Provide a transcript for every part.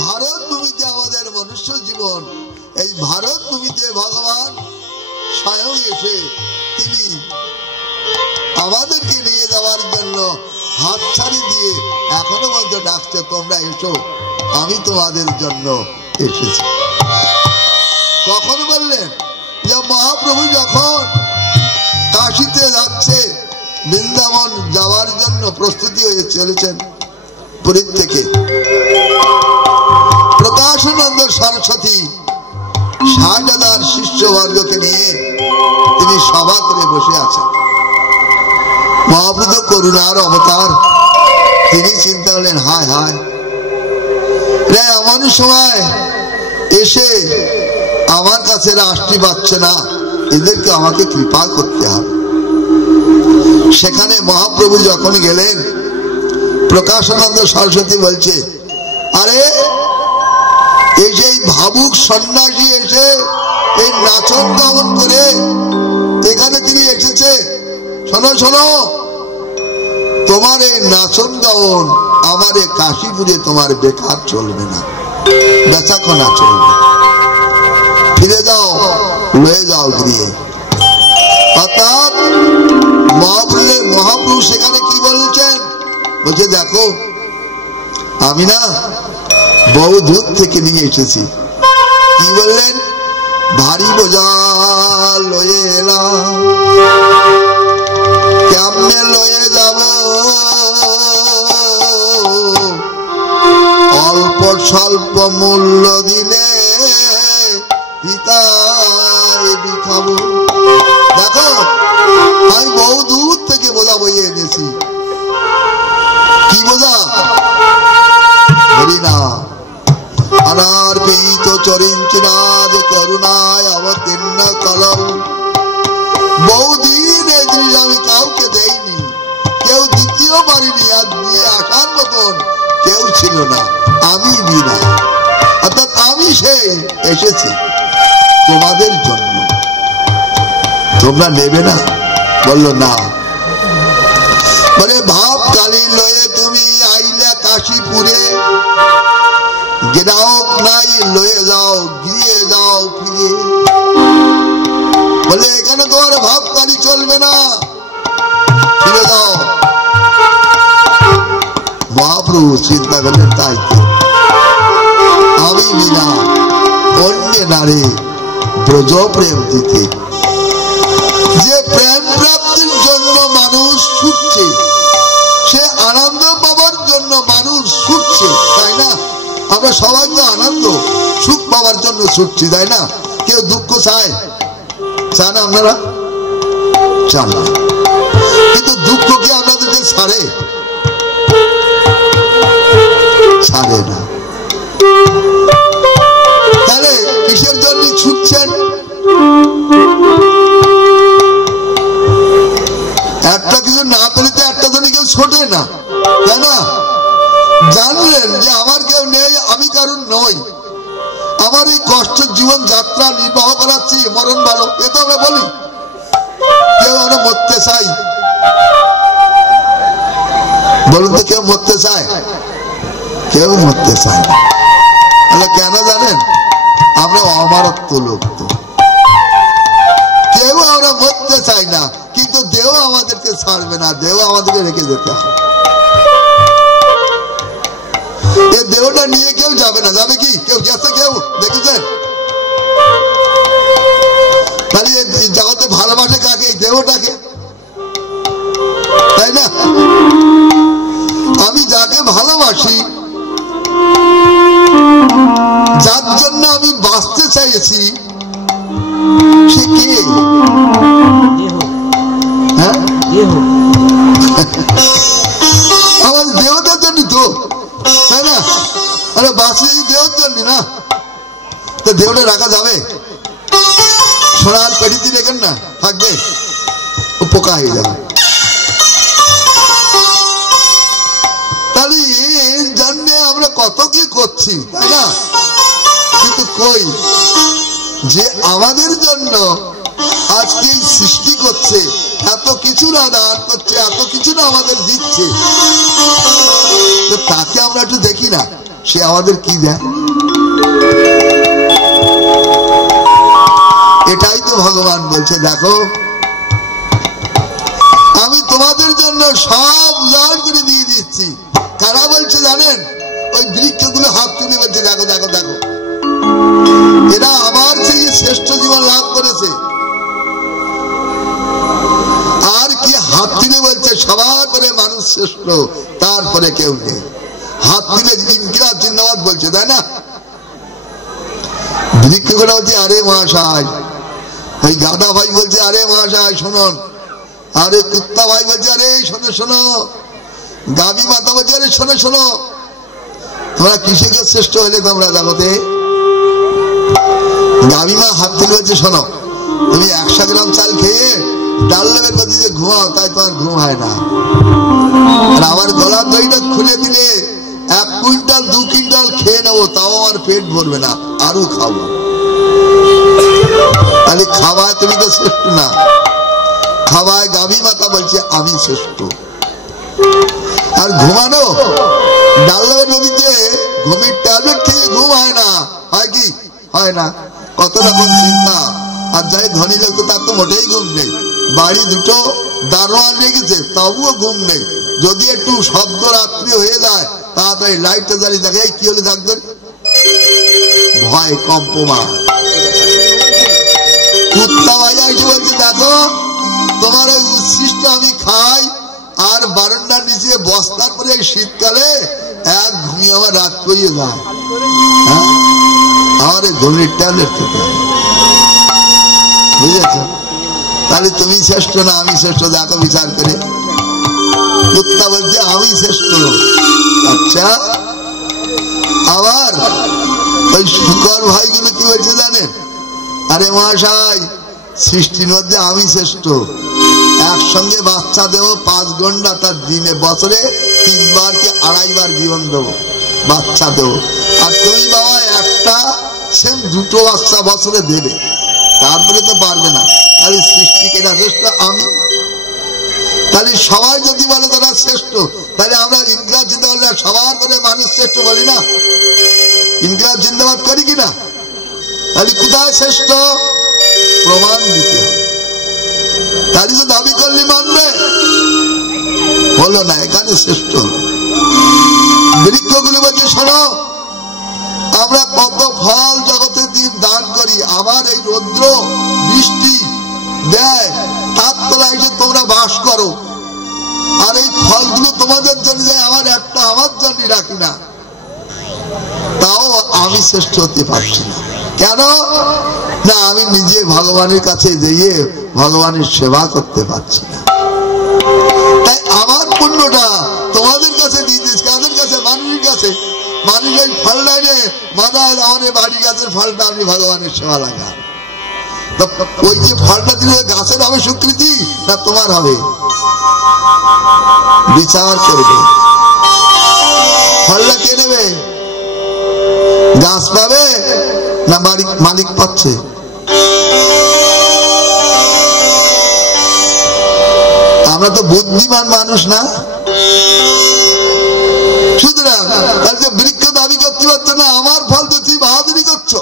ভারত ভূমিতে আমাদের মনুষ্য জীবন, এই ভারত ভূমিতে ভগবান স্বয়ং এসে তিনি আমাদেরকে নিয়ে যাওয়ার জন্য হাতছানি দিয়ে এখনো পর্যন্ত ডাকছে, তোমরা এসো, আমি তোমাদের জন্য এসেছি। কখন বললেন? যে মহাপ্রভু যখন কাশীতে যাচ্ছে, বৃন্দাবন যাওয়ার জন্য প্রস্তুতি হয়ে চলেছেন, পুরী থেকে প্রকাশানন্দ সরস্বতী শাহজাদার শিষ্যবর্গকে নিয়ে তিনি সভা করে বসে আছেন। মহাপ্রভু করুণার অবতার, তিনি চিন্তা করলেন, হায় হায় রে, এমন সময় এসে আমার কাছে আসতে পারছে না, এদেরকে আমাকে কৃপা করতে হবে। সেখানে মহাপ্রভু যখন গেলেন, প্রকাশানন্দ সরস্বতী বলছে, আরে এই যে ভাবুক সন্ন্যাসী এসে এই নাচন দমন করে এখানে তিনি এসেছে, শোনো শোনো, তোমার এই নাচন দমন আমার এই কাশীপুরে তোমার বেকার চলবে না, বেচাকনা চলবে, ফিরে যাও, লয়ে যাও গৃহে। অর্থাৎ মহাপ্রভু সেখানে কি বলছেন? বলছে, দেখো আমি না বহু দূর থেকে নিয়ে এসেছি। কি বললেন? ভারী বোঝা লয়ে এলাম, কেমনে লয়ে যাব, অল্প স্বল্প মূল্য দিলে খাবো। দেখো আমি বহু দূর থেকে বোঝা বইয়ে এনেছি। কি বোঝা? হরিনাম। অনার্পিত চরিঞ্চিনাদ করুণায় অবতীর্ণ কলম। বহুদিন এই জিনিস আমি কাউকে দেইনি, কেউ দ্বিতীয় পারিনি, আর দিয়ে আসার মতন কেউ ছিল না, আমি বিনা। অর্থাৎ আমি সেই এসেছি তোমাদের জন্য, তোমরা নেবে না? বলল না। বলে ভাব কালী লয়ে তুমি আইলা কাশীপুরে, গ্রাহক নাই লয়ে যাও, গিয়ে যাও ফিরে। বলে এখানে তোমার ভাব কালী চলবে না, ফিরে যাও। মহাপ্রভু চিন্তা করলেন, তাই তো আমি বিনা অন্য নারী ব্রজ প্রেম দিতে, যে প্রেম প্রাপ্তির জন্য মানুষ ছুটছে, সে আনন্দ পাওয়ার জন্য মানুষ ছুটছে, তাই না? আমরা সবাই তো আনন্দ সুখ পাওয়ার জন্য ছুটছি, তাই না? কেউ দুঃখ চায়? চান আপনারা? চান না। কিন্তু দুঃখ কি আপনাদেরকে ছাড়ে? ছাড়ে না। তাহলে কিসের জন্য ছুটছেন? একটা কিছু না পেলে তো একটা জন্য কেউ ছোটে না, তাই না? জানলেন যে আমার কেউ নেই, আমি কারণ নই, আমার এই কষ্টের জীবন যাত্রা নির্বাহ করাচ্ছি, মরণ ভালো, এ তো আমরা বলি। কেউ আমরা মরতে চাই? বলুন তো, কেউ মরতে চায়? কেউ মরতে চায় না। কেন জানেন? আমরা অমরত্ব লোক, তো কেউ আমরা মরতে চাই না, কিন্তু দেহ আমাদেরকে ছাড়বে না, দেহ আমাদেরকে রেখে যেতে হবে। এই দেহটা নিয়ে কেউ যাবে না। যাবে কি? কেউ গেছে? কেউ দেখেছেন? তাহলে এই জগতে ভালোবাসে কাকে? এই দেহটাকে, তাই না? আমি যাকে ভালোবাসি, যার জন্য আমি বাঁচতে চাইছি, সে কে? হ্যাঁ, আমার দেহটার জন্য তো, তাই না? আরে বাঁচি দেহর জন্য না, তো দেহটা রাখা যাবে? সোনার পেটিতে রেখেন না, থাকবে? ও পোকা হয়ে যাবে। তাহলে এর জন্য আমরা কত কি করছি, তাই না? কিন্তু কই যে আমাদের জন্য আজকে সৃষ্টি করছে, এত কিছু না দান করছে, এত কিছু না আমাদের দিচ্ছে, তাকে আমরা একটু দেখি না? সে আমাদের কি দেয়? এটাই তো ভগবান বলছে, দেখো আমি তোমাদের জন্য সব উজাড় করে দিয়ে দিচ্ছি। কারা বলছে জানেন? ওই বৃক্ষগুলো হাত তুলে বলছে, দেখো দেখো দেখো, এরা আমার সেই শ্রেষ্ঠ জীবন লাভ করেছে। আর কি হাত তুলে বলছে সবার পরে মানুষ শ্রেষ্ঠ, তারপরে কেউ নেই। হাত তুলে ইনকিলাব জিন্দাবাদ বলছে, তাই না? বৃক্ষগুলো বলছে আরে মহাশয়, ওই গাদা ভাই বলছে আরে মহাশয় শুনুন, আরে কুত্তা ভাই বলছে আরে শোনো শোনো, গাবি মাতা বলছে আরে শোনো শোনো, তোমরা কিসের শ্রেষ্ঠ হলে তোমরা জগতে? গাবি মা হাত তুলে বলছে শোনো, তুমি 100 গ্রাম চাল খেয়ে ডাল লেবের গতিতে ঘুমাও, তাই তোমার ঘুম হয় না। আর আমার গলার দইটা খুলে দিলে 1 কুইন্টাল 2 কুইন্টাল খেয়ে নেবো, তাও আমার পেট ভরবে না, আরো খাবো। তাহলে খাওয়ায় তুমি তো শ্রেষ্ঠ না, খাওয়ায় গাভী মাতা বলছে আমি শ্রেষ্ঠ। আর ঘুমানো, ডাল্লাবের নদীতে ঘুমের ট্যাবলেট খেয়ে ঘুম হয় না, হয় কি হয় না? কত রকম চিন্তা। আর যাই ধনী লোক তো তার তো মোটেই ঘুম নেই, বাড়ি দুটো দারোয়ান রেখেছে তবুও ঘুম নেই। যদি একটু শব্দ রাত্রি হয়ে যায় তাড়াতাড়ি লাইটটা জ্বালিয়ে দেখে কি হলে থাকবেন, ভয় কম্পমান। কুত্তা ভাইয়া এসে বলছে দেখো তোমার ওই উচ্ছিষ্ট আমি খাই, আর বারান্দার নিচে বস্তার পরে শীতকালে এক ঘুমিয়ে আমার রাত পড়িয়ে যায়। হ্যাঁ, আমার ঘুমের ট্যাবলেট খেতে হয়, বুঝেছ? তাহলে তুমি শ্রেষ্ঠ না আমি শ্রেষ্ঠ, দেখো বিচার করে। কুত্তা বলছে আমি শ্রেষ্ঠ। আচ্ছা, আবার ওই শুকর ভাইগুলো কি বলছে জানেন? আরে মহাশয়, সৃষ্টির মধ্যে আমি শ্রেষ্ঠ, একসঙ্গে বাচ্চা দেবো 5 ঘন্টা, তার দিনে বছরে 3 বার কি 2.5 বার জীবন দেবো, বাচ্চা দেবো। আর তুমি বাবা একটা সেম 2টো বাচ্চা বছরে দেবে, তারপরে তো পারবে না। তাহলে সৃষ্টি কেনা শ্রেষ্ঠ আমি। তাহলে সবাই যদি বলে তারা শ্রেষ্ঠ, তাহলে আমরা ইনকিলাব জিন্দাবাদ সবার করে মানুষ শ্রেষ্ঠ বলি না, ইনকিলাব জিন্দাবাদ করি কিনা? তাহলে কোথায় শ্রেষ্ঠ প্রমাণ দিতে হবে। তাহলে তো দাবি করলে মানবে, হলো না, এখানে শ্রেষ্ঠ। বৃক্ষগুলি বলছে শোনো, আমরা কত ফল জগতের দিন দান করি, আবার এই রৌদ্র বৃষ্টি দেয়, তার তলায় এসে তোমরা বাস করো, আর এই ফলগুলো তোমাদের জন্য দেয়, আমার একটা আমার জন্য রাখি না, তাও আমি শ্রেষ্ঠ হতে পারছি না। কেন না? আমি নিজে ভগবানের কাছে যেয়ে ভগবানের সেবা করতে পারছি না, তাই আমার পুণ্যটা তোমাদের কাছে দিয়ে দিচ্ছি। কাদের কাছে? মানুষের কাছে। মানুষ ওই ফলটা এনে মাদায় আমাদের বাড়ি গাছের ফলটা আপনি ভগবানের সেবা লাগান, ওই যে ফলটা দিলে গাছের হবে স্বীকৃতি না তোমার হবে? বিচার করবে। ফলটা কে নেবে? গাছ পাবে না মালিক পাচ্ছে? আমরা তো বুদ্ধিমান মানুষ না, সুতরাং বৃক্ষ দাবি করতে পারছো না, আমার ফল তো তুমি বাহাদুরি করছো।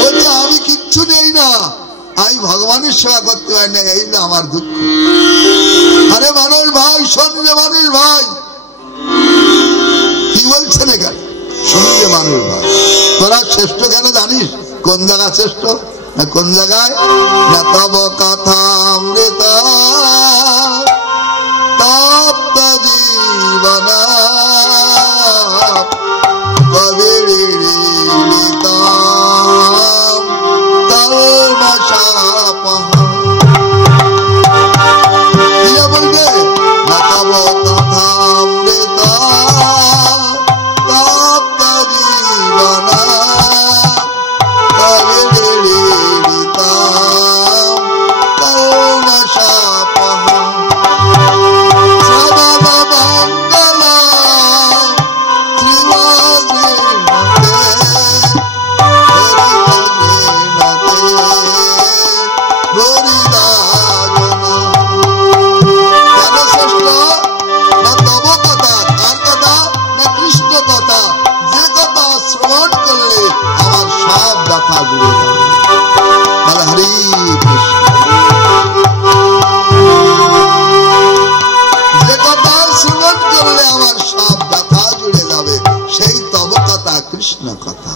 বলছে আমি কিচ্ছু নেই না, আমি ভগবানের সেবা করতে পারি না, এই না আমার দুঃখ। আরে মানুষ ভাই, শোনলে মানুষ ভাই কি বলছেন এখানে? শুনলে মানুষ ভাই, তোরা শ্রেষ্ঠ কেন জানিস? কোন জায়গা শ্রেষ্ঠ না কোন জায়গায়? না তব কথা অমৃত তপ্ত জীবন মাথা জুড়ে যাবে। বলে হরি কৃষ্ণ। যে কথা শ্রবণ করলে আমার সব ব্যথা জুড়ে যাবে, সেই তব কথা কৃষ্ণ কথা।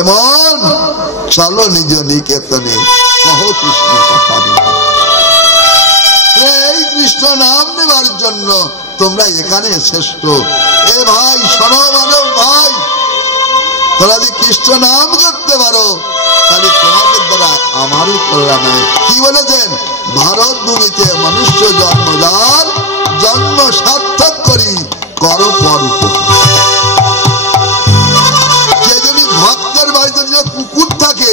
এমন চলো নিজ নিকেতনে, কহ কৃষ্ণ কথা। এই কৃষ্ণ নাম নেবার জন্য তোমরা এখানে শ্রেষ্ঠ। এ ভাই শোনো মানব ভাই, তোরা যদি কৃষ্ণ নাম করতে পারো তাহলে তোমাদের দ্বারা আমারও কল্যাণ হবে। কি বলেছেন? ভারত ভূমিতে মনুষ্য জন্মদান, জন্ম সার্থক করি কর পর উপকার। যে যদি ভক্তের বাড়িতে যে কুকুর থাকে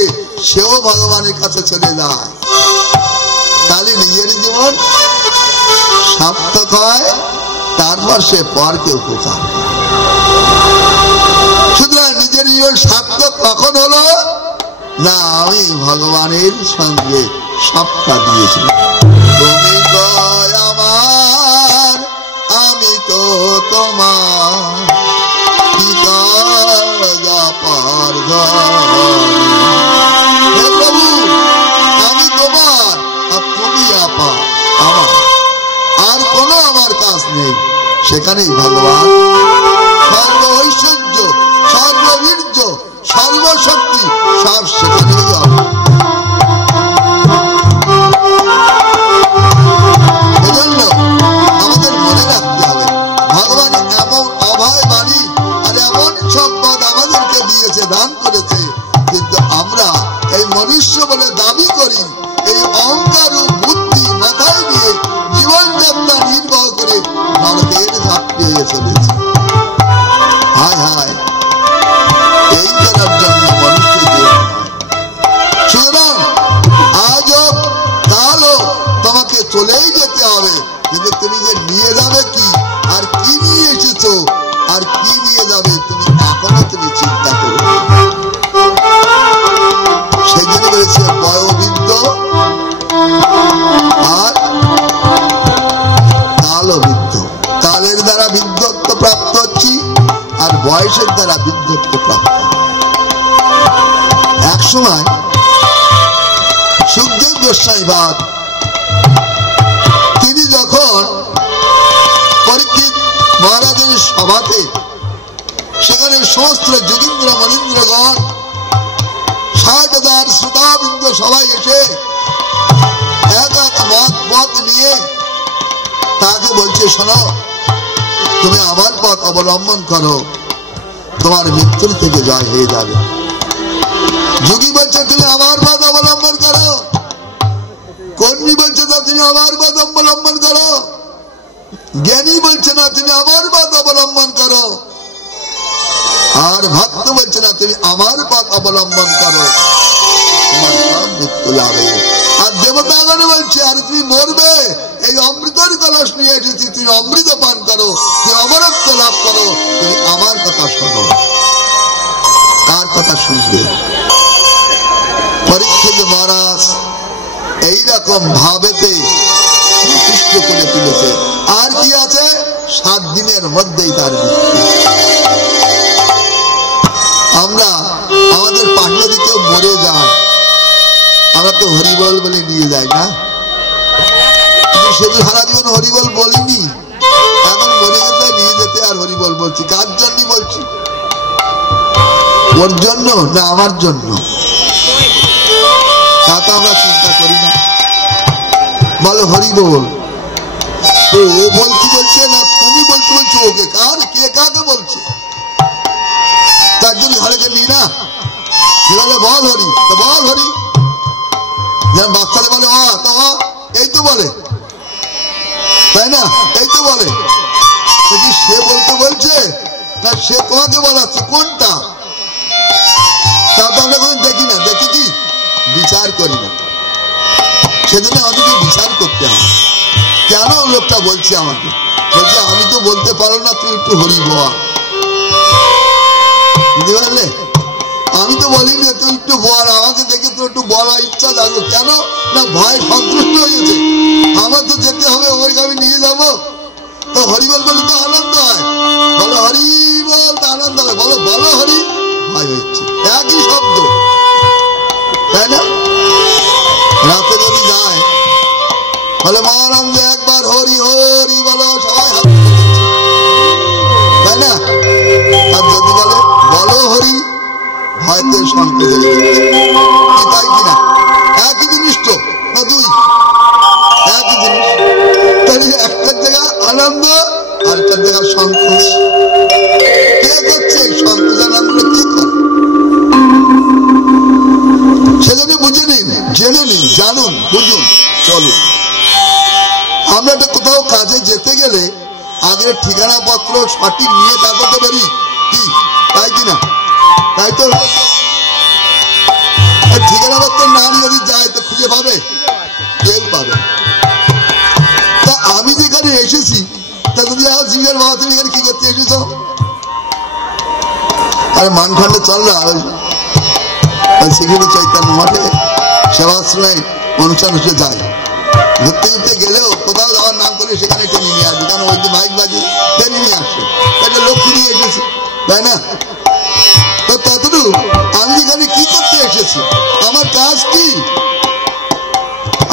সেও ভগবানের কাছে চলে যায়, তাহলে নিজের জীবন সার্থক হয়, তারপর সে পরকে উপকার। সুতরাং নিজের জীবন সার্থক কখন হলো না, আমি ভগবানের সঙ্গে সবটা দিয়েছি। তুমি তো আমার, আমি তো তোমার, কি কাজ পার হে প্রভু, আমি তোমার আর তুমি আমার, আর কোনো আমার কাজ নেই। সেখানেই ভগবান সর্ব ঐশ্বর্য, সর্ববীর্য, সর্বশক্তি সব সেখানেই হবে। এজন্য আমাদের মনে রাখতে হবে ভগবান এমন অভয় বাণী আর এমন সম্পদ আমাদেরকে দিয়েছে, দান করেছে, কিন্তু আমরা এই মনুষ্য বলে দাবি করি, এই অহংকার ও বুদ্ধি মাথায় নিয়ে জীবনযাত্রা নির্বাহ করে নরকের ঝাঁপটি হয়ে চলেছে। হায় হায়, এই করার জন্য মনুষ্য জীবন নয়। সুতরাং আজ হোক কাল হোক তোমাকে চলেই যেতে হবে, কিন্তু তুমি যে নিয়ে যাবে কি, আর কি নিয়ে এসেছো, আর কি নিয়ে যাবে তুমি এখনো তুমি চিন্তা করো। সেই জন্য বলেছে বয়োবৃদ্ধ আর কালবৃদ্ধ। কালের দ্বারা বৃদ্ধত্ব প্রাপ্ত হচ্ছি আর বয়সের দ্বারা বৃদ্ধত্ব প্রাপ্ত। এক সময় সুখদেব গোস্বামী বাদ তিনি যখন পরীক্ষিত মহারাজের সভাতে, সেখানে সমস্ত যোগীন্দ্র মনীন্দ্রগণ ৬০,০০০ শ্রোতাবৃন্দ সবাই এসে এক এক মত নিয়ে তাকে বলছে, শোনো, তুমি আমার পথ অবলম্বন করো, তোমার মৃত্যুর থেকে জয় হয়ে যাবে। যোগী বলছে তুমি আমার পথ অবলম্বন করো, কর্মী বলছে না তুমি আমার পথ অবলম্বন করো, জ্ঞানী বলছে না তুমি আমার পথ অবলম্বন করো, আর ভক্ত বলছে না তুমি আমার পথ অবলম্বন করো, তোমার সব মৃত্যু লাভে। আর দেবতাগণ বলছে আর তুমি মরবে, এই অমৃতের কলস নিয়ে এসেছি, তুমি অমৃত পান করো, তুমি অমরত্ব লাভ করো, তুমি আমার কথা শোনো। কার কথা শুনবে? পরীক্ষিত মহারাজ এইরকম ভাবেতে সন্তুষ্ট করে তুলেছে। আর কি আছে? 7 দিনের মধ্যেই তার মৃত্যু। আমরা আমাদের পাশে যদি কেউ মরে যায়, আমরা তো হরিবল বলে নিয়ে যাই না, কিন্তু সেদিন সারা জীবন হরিবল বলিনি, এখন মরে গেলে নিয়ে যেতে আর হরিবল বলছি। কার জন্য বলছি? ওর জন্য না আমার জন্য? তা তো আমরা চিন্তা করি না। বলো হরিবল, তো ও বলতে বলছে না তুমি বলতে বলছো ওকে? কার কে কাকে বলছে? তার জন্য ঘরে নি না, বলে বল হরি, তো বল হরি। যেমন বাচ্চারা বলে তো এই তো বলে, তাই না? এই তো বলে। কি সে বলতে বলছে না সে তোমাকে বলাচ্ছে? কোনটা? তা তো আমরা কোনো দেখি না, দেখি কি বিচার করি না। সেজন্য আমাদেরকে বিচার করতে হবে। কেন লোকটা বলছে আমাকে? বলছে আমি তো বলতে পারো না, তুমি একটু হরি বল। বুঝতে পারলে? আমি তো বলি না, তুই একটু বল, আমাকে দেখে তোর একটু বলার ইচ্ছা লাগলো। কেন না ভয় সন্তুষ্ট হয়েছে, আমার তো যেতে হবে, ওকে আমি নিয়ে যাবো। তো হরিবল বলে তো আনন্দ হয়, বলো হরি বল, তো আনন্দ হয়। বলো বলো হরি, ভয় হচ্ছে। একই শব্দ, রাতে যদি যায় বলে মহানন্দে একবার হরি হরি বলো, সবাই হাত, তাই না? আর যদি বলে বলো হরি, হয়তো সংকেত, তাই কিনা? একই জিনিস তো, না দুই? একই জিনিস। তাহলে একটার জায়গা আনন্দ, আরেকটার জায়গা সংকোচ। কে করছে সংকোচ আনন্দ? কে করে? সেজন্য বুঝে নিন, জেনে নিন, জানুন, বুঝুন, চলুন। আমরা একটা কোথাও কাজে যেতে গেলে আগে ঠিকানা পত্র সঠিক নিয়ে তারপর তো বেরি, কি তাই কিনা? তাই তো। ঠিকানা পত্র না নিয়ে যদি যায় তো খুঁজে পাবে? কেউ পাবে। তা আমি যেখানে এসেছি তা যদি জিজ্ঞাসা বাবা তুমি এখানে কি করতে এসেছ? আরে মানখণ্ডে চল না, সেখানে চৈতন্য মঠে সেবাশ্রমে অনুষ্ঠান হচ্ছে যায়। ঘুরতে ঘুরতে গেলেও কোথাও যাওয়ার নাম করে সেখানে টেনে নিয়ে আসবে, কারণ ওই যে মাইক বাজে টেনে নিয়ে আসছে, একটা লক্ষ্য নিয়ে এসেছি, তাই না? তো ততটুকু আমি এখানে কি করতে এসেছি, আমার কাজ কি?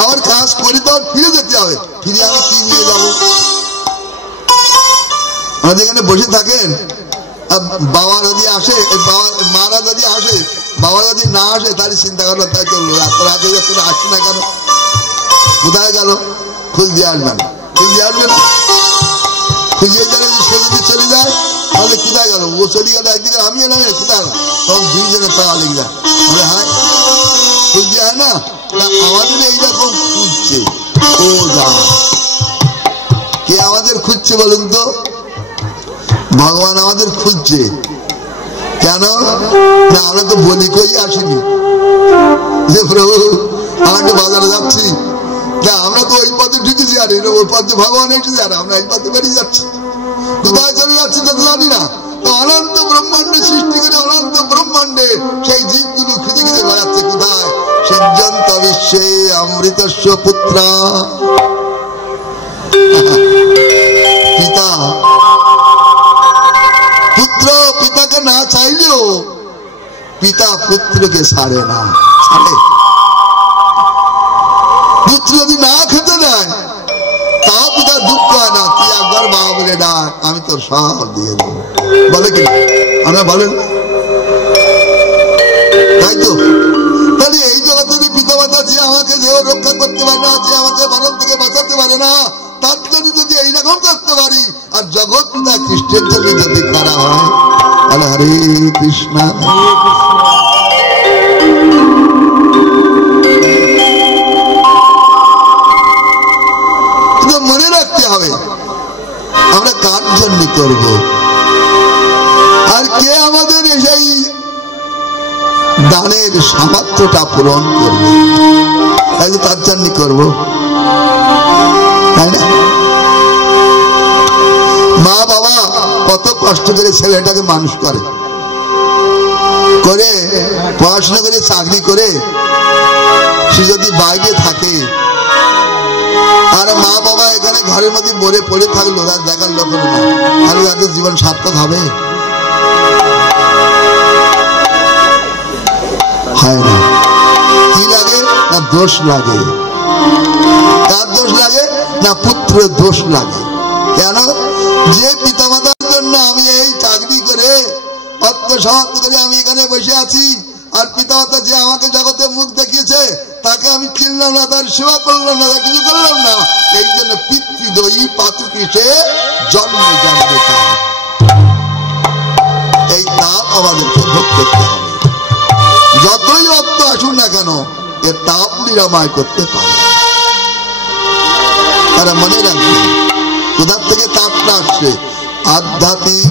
আমার কাজ করে তো ফিরে যেতে হবে, ফিরে আমি কি নিয়ে যাবো? আমাদের এখানে বসে থাকেন, বাবা যদি আসে, মারা যদি আসে, বাবা যদি না আসে তাহলে চিন্তা করলো তাই চললো, রাত্রে রাতে আসছে না কেন? কোথায় গেল? খুঁজ দিয়ে আসবেন, খুঁজ দিয়ে আসবে না? খুঁজিয়ে গেলে সে যদি চলে যায় তাহলে কোথায় গেল? ও চলে গেল একদিকে, আমি এলাম কোথায়, তখন দুইজনের তারা লেগে যায়। বলে হ্যাঁ খুঁজ দিয়ে হয় না? আমাদের এইরকম খুঁজছে, ও যা কে আমাদের খুঁজছে বলুন তো? ভগবান আমাদের খুঁজছে। কেন না? আমরা তো বলি কই আসিনি যে প্রভু আমাকে বাজারে যাচ্ছি, না আমরা তো ওই পথে ঢুকেছি, আর ওই পথে ভগবান এসেছে, আর আমরা এই পথে বেরিয়ে যাচ্ছি। কোথায় চলে যাচ্ছি তা তো জানি না। তো অনন্ত ব্রহ্মাণ্ডে সৃষ্টি করে অনন্ত ব্রহ্মাণ্ডে সেই জীবগুলো খুঁজে খুঁজে বেড়াচ্ছে। কোথায়? সিঞ্জন্ত বিশ্বে অমৃতস্য পুত্র। পিতা পুত্র পিতাকে না চাইলেও পিতা পুত্রকে ছাড়ে না, ছাড়ে। পুত্র যদি না খেতে দেয় তাও পিতা দুঃখ হয় না, তুই একবার মা বলে ডাক, আমি তোর সব দিয়ে দেবো, বলে কি? আমরা বলেন তাই তো? তাহলে এই জগতে যদি পিতা মাতা যে আমাকে যে রক্ষা করতে পারে না, যে আমাকে মানব থেকে বাঁচাতে পারে না, তার জন্য যদি এইরকম করতে পারি, আর জগৎ পিতা খ্রিস্টের জন্য যদি করা হয়, তাহলে হরে কৃষ্ণ। মনে রাখতে হবে আমরা কার জন্য করব, আর কে আমাদের সেই দানের সামর্থ্যটা পূরণ করবে, তাহলে তার জন্য করব, তাই না? মা বাবা কত কষ্ট করে ছেলেটাকে মানুষ করে, করে পড়াশোনা করে চাকরি করে সে যদি বাইরে থাকে, আর মা বাবা এখানে ঘরের মধ্যে মরে পড়ে থাকলো, তার দেখার লোক না, তাহলে তাদের জীবন সার্থক হবে? হয় না। কি লাগে না? দোষ লাগে। কার দোষ লাগে না? পুত্রের দোষ লাগে। কেন? যে পিতা মাতার জন্য আমি এই চাকরি করে অর্থ সমাপ্ত করে আমি এখানে বসে আছি, আর পিতা মাতা যে আমাকে জগতে মুখ দেখিয়েছে তাকে আমি চিনলাম না, তার সেবা করলাম না, কিছু করলাম না, এই জন্য পিতৃদয়ী পাতুকিসে জন্মে জন্মে তাপ, এই তাপ আমাদেরকে ভোগ করতে হবে। যতই অর্থ আসুন না কেন এর তাপ নিরাময় করতে পারে। তারা মনে রাখবে কোথার থেকে তাপটা আসছে? আধ্যাত্মিক,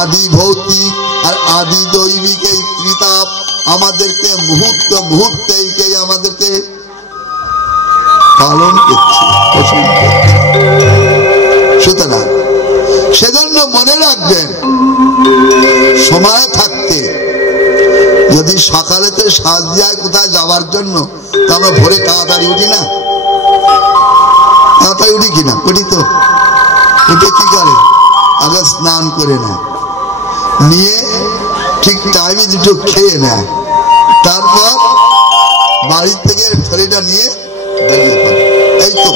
আদি ভৌতিক আর আদি দৈবিক এই ত্রিতাপ আমাদেরকে মুহূর্ত মুহূর্তেই আমাদেরকে পালন করছে, পোষণ করছে। সুতরাং সেজন্য মনে রাখবেন সময় থাকতে যদি সকালেতে সাজ যায় কোথায় যাওয়ার জন্য, তা আমরা ভোরে তাড়াতাড়ি উঠি না? তাড়াতাড়ি উঠি কিনা? উঠি তো। উঠে কি করে? আগে স্নান করে নেয়, নিয়ে ঠিক টাইমে দুটো খেয়ে নেয়, তারপর বাড়ির থেকে থলিটা নিয়ে বেরিয়ে পড়ে। এই তো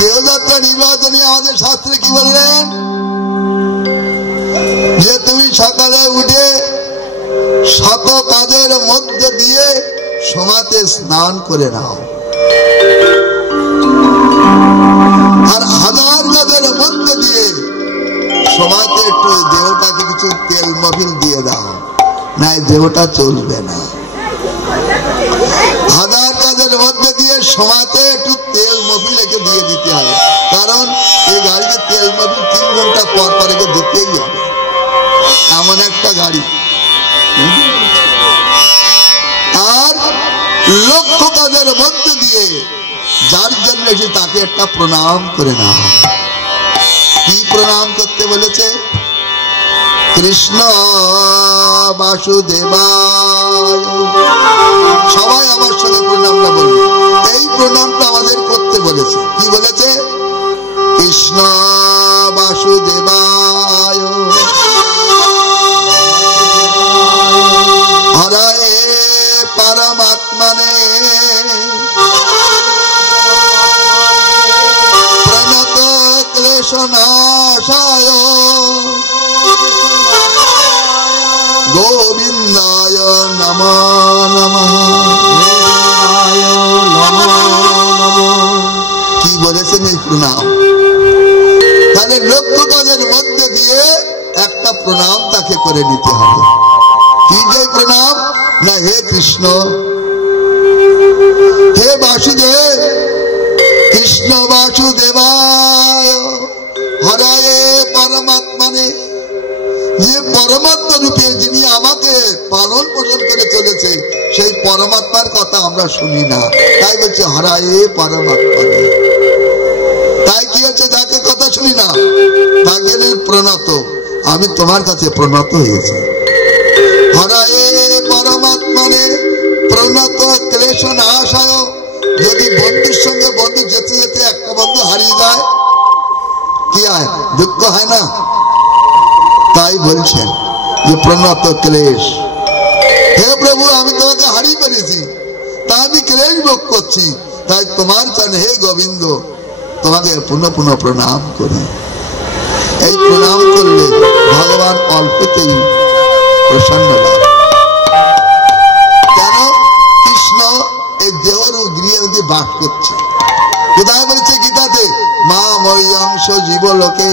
দেহযাত্রা নির্বাচনে আমাদের শাস্ত্রে কি বললেন, যে তুমি সকালে উঠে শত কাজের মধ্যে দিয়ে সমাজে স্নান করে নাও, আর হাজার কাজের মধ্যে দিয়ে সমাজে একটু দেহটাকে কিছু তেল মবিল দিয়ে দাও, নাই দেহটা চলবে না। হাজার কাজের মধ্যে দিয়ে সমাজে একটু তেল মবিল একে দিয়ে দিতে হবে, কারণ এই গাড়িতে তেল মবিল 3 ঘন্টা পর পর একে দিতেই হবে, এমন একটা গাড়ি। আর লক্ষ কাজের মধ্যে দিয়ে যার জন্য এসে তাকে একটা প্রণাম করে না। কি প্রণাম করতে বলেছে? কৃষ্ণ বাসুদেবায়। সবাই আমার সাথে প্রণামটা বলবে। এই প্রণামটা আমাদের করতে বলেছে। কি বলেছে? কৃষ্ণ বাসুদেবায় হরে পরমাত্মনে প্রণত ক্লেশনাশায় গোবিন্দায় নমো নমঃ। কি বলেছেন এই প্রণাম? তাহলে লক্ষ কাজের মধ্যে দিয়ে একটা প্রণাম তাকে করে নিতে হবে। কি যে প্রণাম? না, হে কৃষ্ণ, হে বাসুদেব, কৃষ্ণ বাসুদেবায় হরে পরমাত্মনে, যে পরমাত্মা রূপে যিনি আমাকে পালন পোষণ করে চলেছে, সেই পরমাত্মার কথা আমরা শুনি না, তাই বলছে হরে পরমাত্মনে। তাই কি হচ্ছে? যাকে কথা শুনি না তাকে প্রণত, আমি তোমার কাছে প্রণত হয়েছি। হরে পরমাত্মনে প্রণত ক্লেশনাশায়। যদি বন্ধুর সঙ্গে বন্ধু যেতে যেতে একটা বন্ধু হারিয়ে যায়, কি হয়? দুঃখ হয় না? তাই বলছেন যে প্রণত ক্লেশ। হে প্রভু, আমি তোমাকে হারিয়ে ফেলেছি, তা আমি ক্লেশ ভোগ করছি, তাই তোমার চান হে গোবিন্দ তোমাকে পুনঃ পুনঃ প্রণাম করি। এই প্রণাম করলে ভগবান অল্পতেই প্রসন্ন লাভ। কেন? কৃষ্ণ এই দেহর গৃহে বাস করছে। কোথায় বলছে গীতাতে? মা মই অংশ জীব লোকে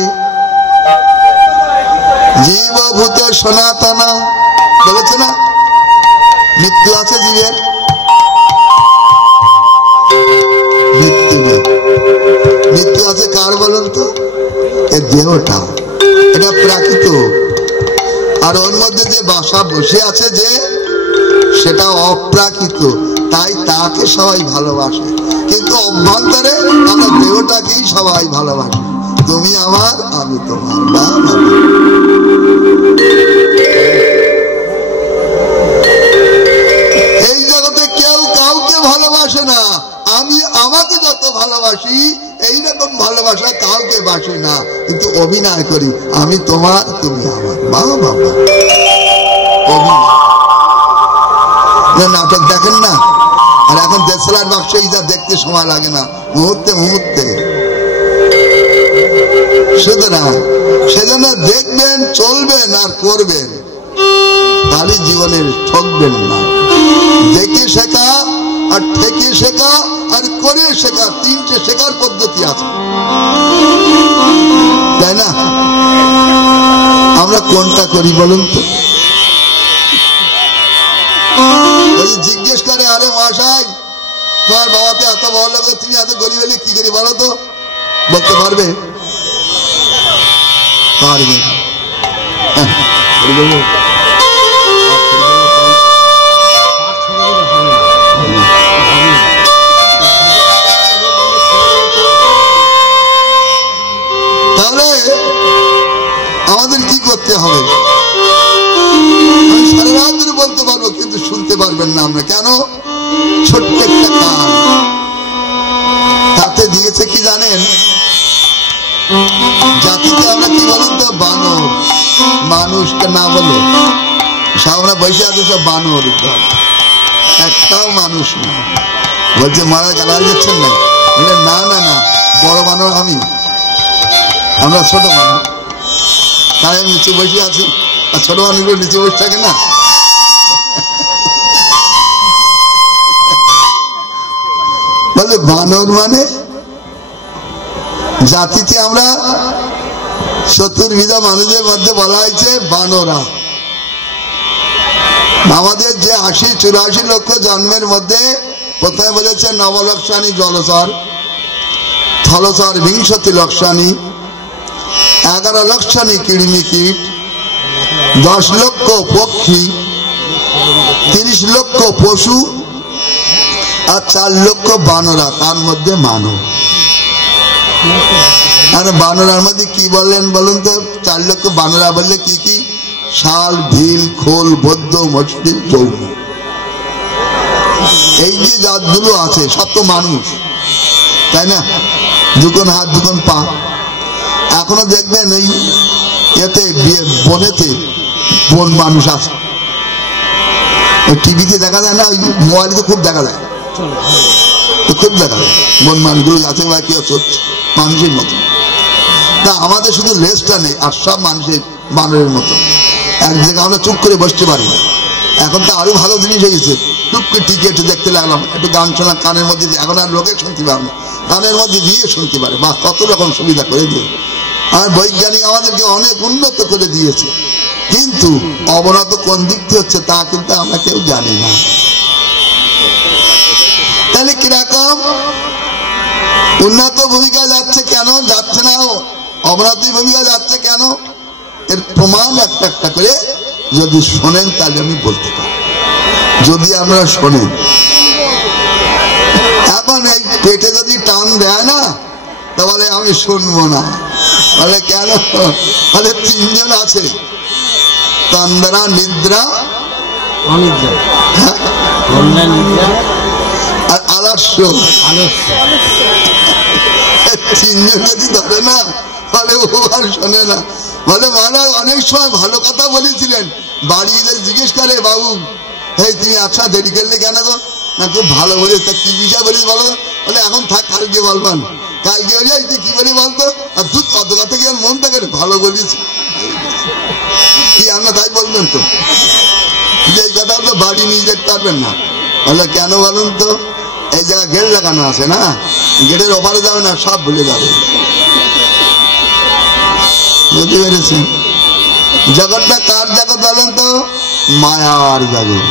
জীবভূত সনাতন বলেছে না? মৃত্যু আছে জীবের, মৃত্যু নেই। মৃত্যু আছে কার বলুন তো? এর দেহটা, এটা প্রাকৃত। আর ওর মধ্যে যে বাসা বসে আছে যে, সেটা অপ্রাকৃত, তাই তাকে সবাই ভালোবাসে। কিন্তু অভ্যন্তরে আমরা দেহটাকেই সবাই ভালোবাসি। তুমি আমার, আমি তোমার। এই জগতে কেউ কাউকে ভালোবাসে না। আমি আমাকে যত ভালোবাসি, এইরকম ভালোবাসা কাউকে বাসি না, কিন্তু অভিনয় করি আমি তোমার, তুমি আমার। বাবা বাবা, অভিনয়। নাটক দেখেন না? আর এখন দেশলার বাক্স যা দেখতে সময় লাগে না, মুহূর্তে মুহূর্তে। সুতরাং সেজন্য দেখবেন, চলবেন আর করবেন, তাহলে জীবনের ঠকবেন না। দেখে শেখা, আর ঠেকে শেখা, আর করে শেখা, 3টে শেখার পদ্ধতি আছে, তাই না? আমরা কোনটা করি বলুন তো? জিজ্ঞেস করে, আরে মহাশয়, তোমার বাবাকে এত ভালো লাগে, তুমি এত গরিব হলে কি করি বলো তো? বলতে পারবে? পারবে। তাহলে আমাদের কি করতে হবে? আমি সারা রাত ধরে বলতে পারবো, কিন্তু শুনতে পারবেন না আমরা। কেন? ছোট্ট একটা কান। তাতে দিয়েছে কি জানেন? জাতিকে আমরা কি বলেন তো? বানর। মানুষকে না বলে সব আমরা বসে আছি, সব বানর। একটাও মানুষ না। বলছে মহারাজ গালাগাল দিচ্ছেন না? বলে না না না, বড় মানুষ আমি, আমরা ছোট মানুষ, তাই আমি নিচে বসে আছি। আর ছোট মানুষগুলো নিচে বসে থাকে না। বলে বানর মানে জাতিতে আমরা 70 মানুষের মধ্যে বলা হয়েছে বানরা। আমাদের যে 80-84 লক্ষ জন্মের মধ্যে প্রথমে বলেছে নবলক্ষানি জলচর, থলচর বিংশতি লক্ষানি, 11 লক্ষানি কৃমি কীট, 10 লক্ষ পক্ষী, 30 লক্ষ পশু আর 4 লক্ষ বানরা, তার মধ্যে মানব। আর বানরার মধ্যে কি বললেন বলুন তো? 4 লক্ষ বানরা বললে কি কি? শাল, ভিল, খোল, বদ্ধ, মসৃণ, যৌন, এই যে জাতগুলো আছে সব তো মানুষ, তাই না? দুখন হাত দুখন পা। এখনো দেখবেন এই এতে বনেতে বন মানুষ আছে, ওই টিভিতে দেখা যায় না, ওই মোবাইলে খুব দেখা যায়, খুব দেখা যায় বন মানুষগুলো আছে বা কি হচ্ছে মানুষের মতো। না, আমাদের শুধু লেজটা নেই, আর সব মানুষের বানরের মতো। এক জায়গায় আমরা চুপ করে বসতে পারি না। এখন তো আরো ভালো জিনিস হয়েছে, টুক করে টিকিট দেখতে লাগলাম, একটু গান শোনা কানের মধ্যে, এখন আর লোকে শুনতে পারে না, কানের মধ্যে দিয়ে শুনতে পারে। বা কত রকম সুবিধা করে দিয়ে আর বৈজ্ঞানিক আমাদেরকে অনেক উন্নত করে দিয়েছে, কিন্তু অবনত কোন দিক থেকে হচ্ছে তা কিন্তু আমরা কেউ জানি না। তাহলে কিরকম উন্নত ভূমিকা যাচ্ছে, কেন যাচ্ছে না অবনতি ভূমিকা যাচ্ছে কেন? এর প্রমাণ একটা একটা করে যদি শোনেন তাহলে আমি বলতে পারি। যদি আমরা শোনেন, এখন এই পেটে যদি টান দেয় না, তাহলে আমি শুনবো না। বলে কেন? বলে 3 জন আছে, তন্দ্রা, নিদ্রা, আর আলস্য। 3 জন যদি ধরে না, বলে ও আর শোনে না। বলে মহারাজ অনেক সময় ভালো কথা বলেছিলেন, বাড়ি জিজ্ঞেস করে বাবু, এই তুমি আচ্ছা দেরি করলে কেন গো? না খুব ভালো বলিস, তা কি বিষয় বলিস বলো? বলে এখন থাক, কালকে বলবান। কালকে বলি তুই কি বলি বলতো? আর তুই কত কথা কি আর মন থাকে, ভালো বলিস কি আমরা তাই বলবেন তো, যে এই কথা তো বাড়ি নিয়ে যেতে পারবেন না। বলে কেন বলুন তো? এই জায়গায় গেট লাগানো আছে না, গেটের ওপারে যাবে না, সব ভুলে যাবে। বুঝতে পেরেছেন? জগৎটা কার জগৎ বলেন তো? মায়ার জগৎ।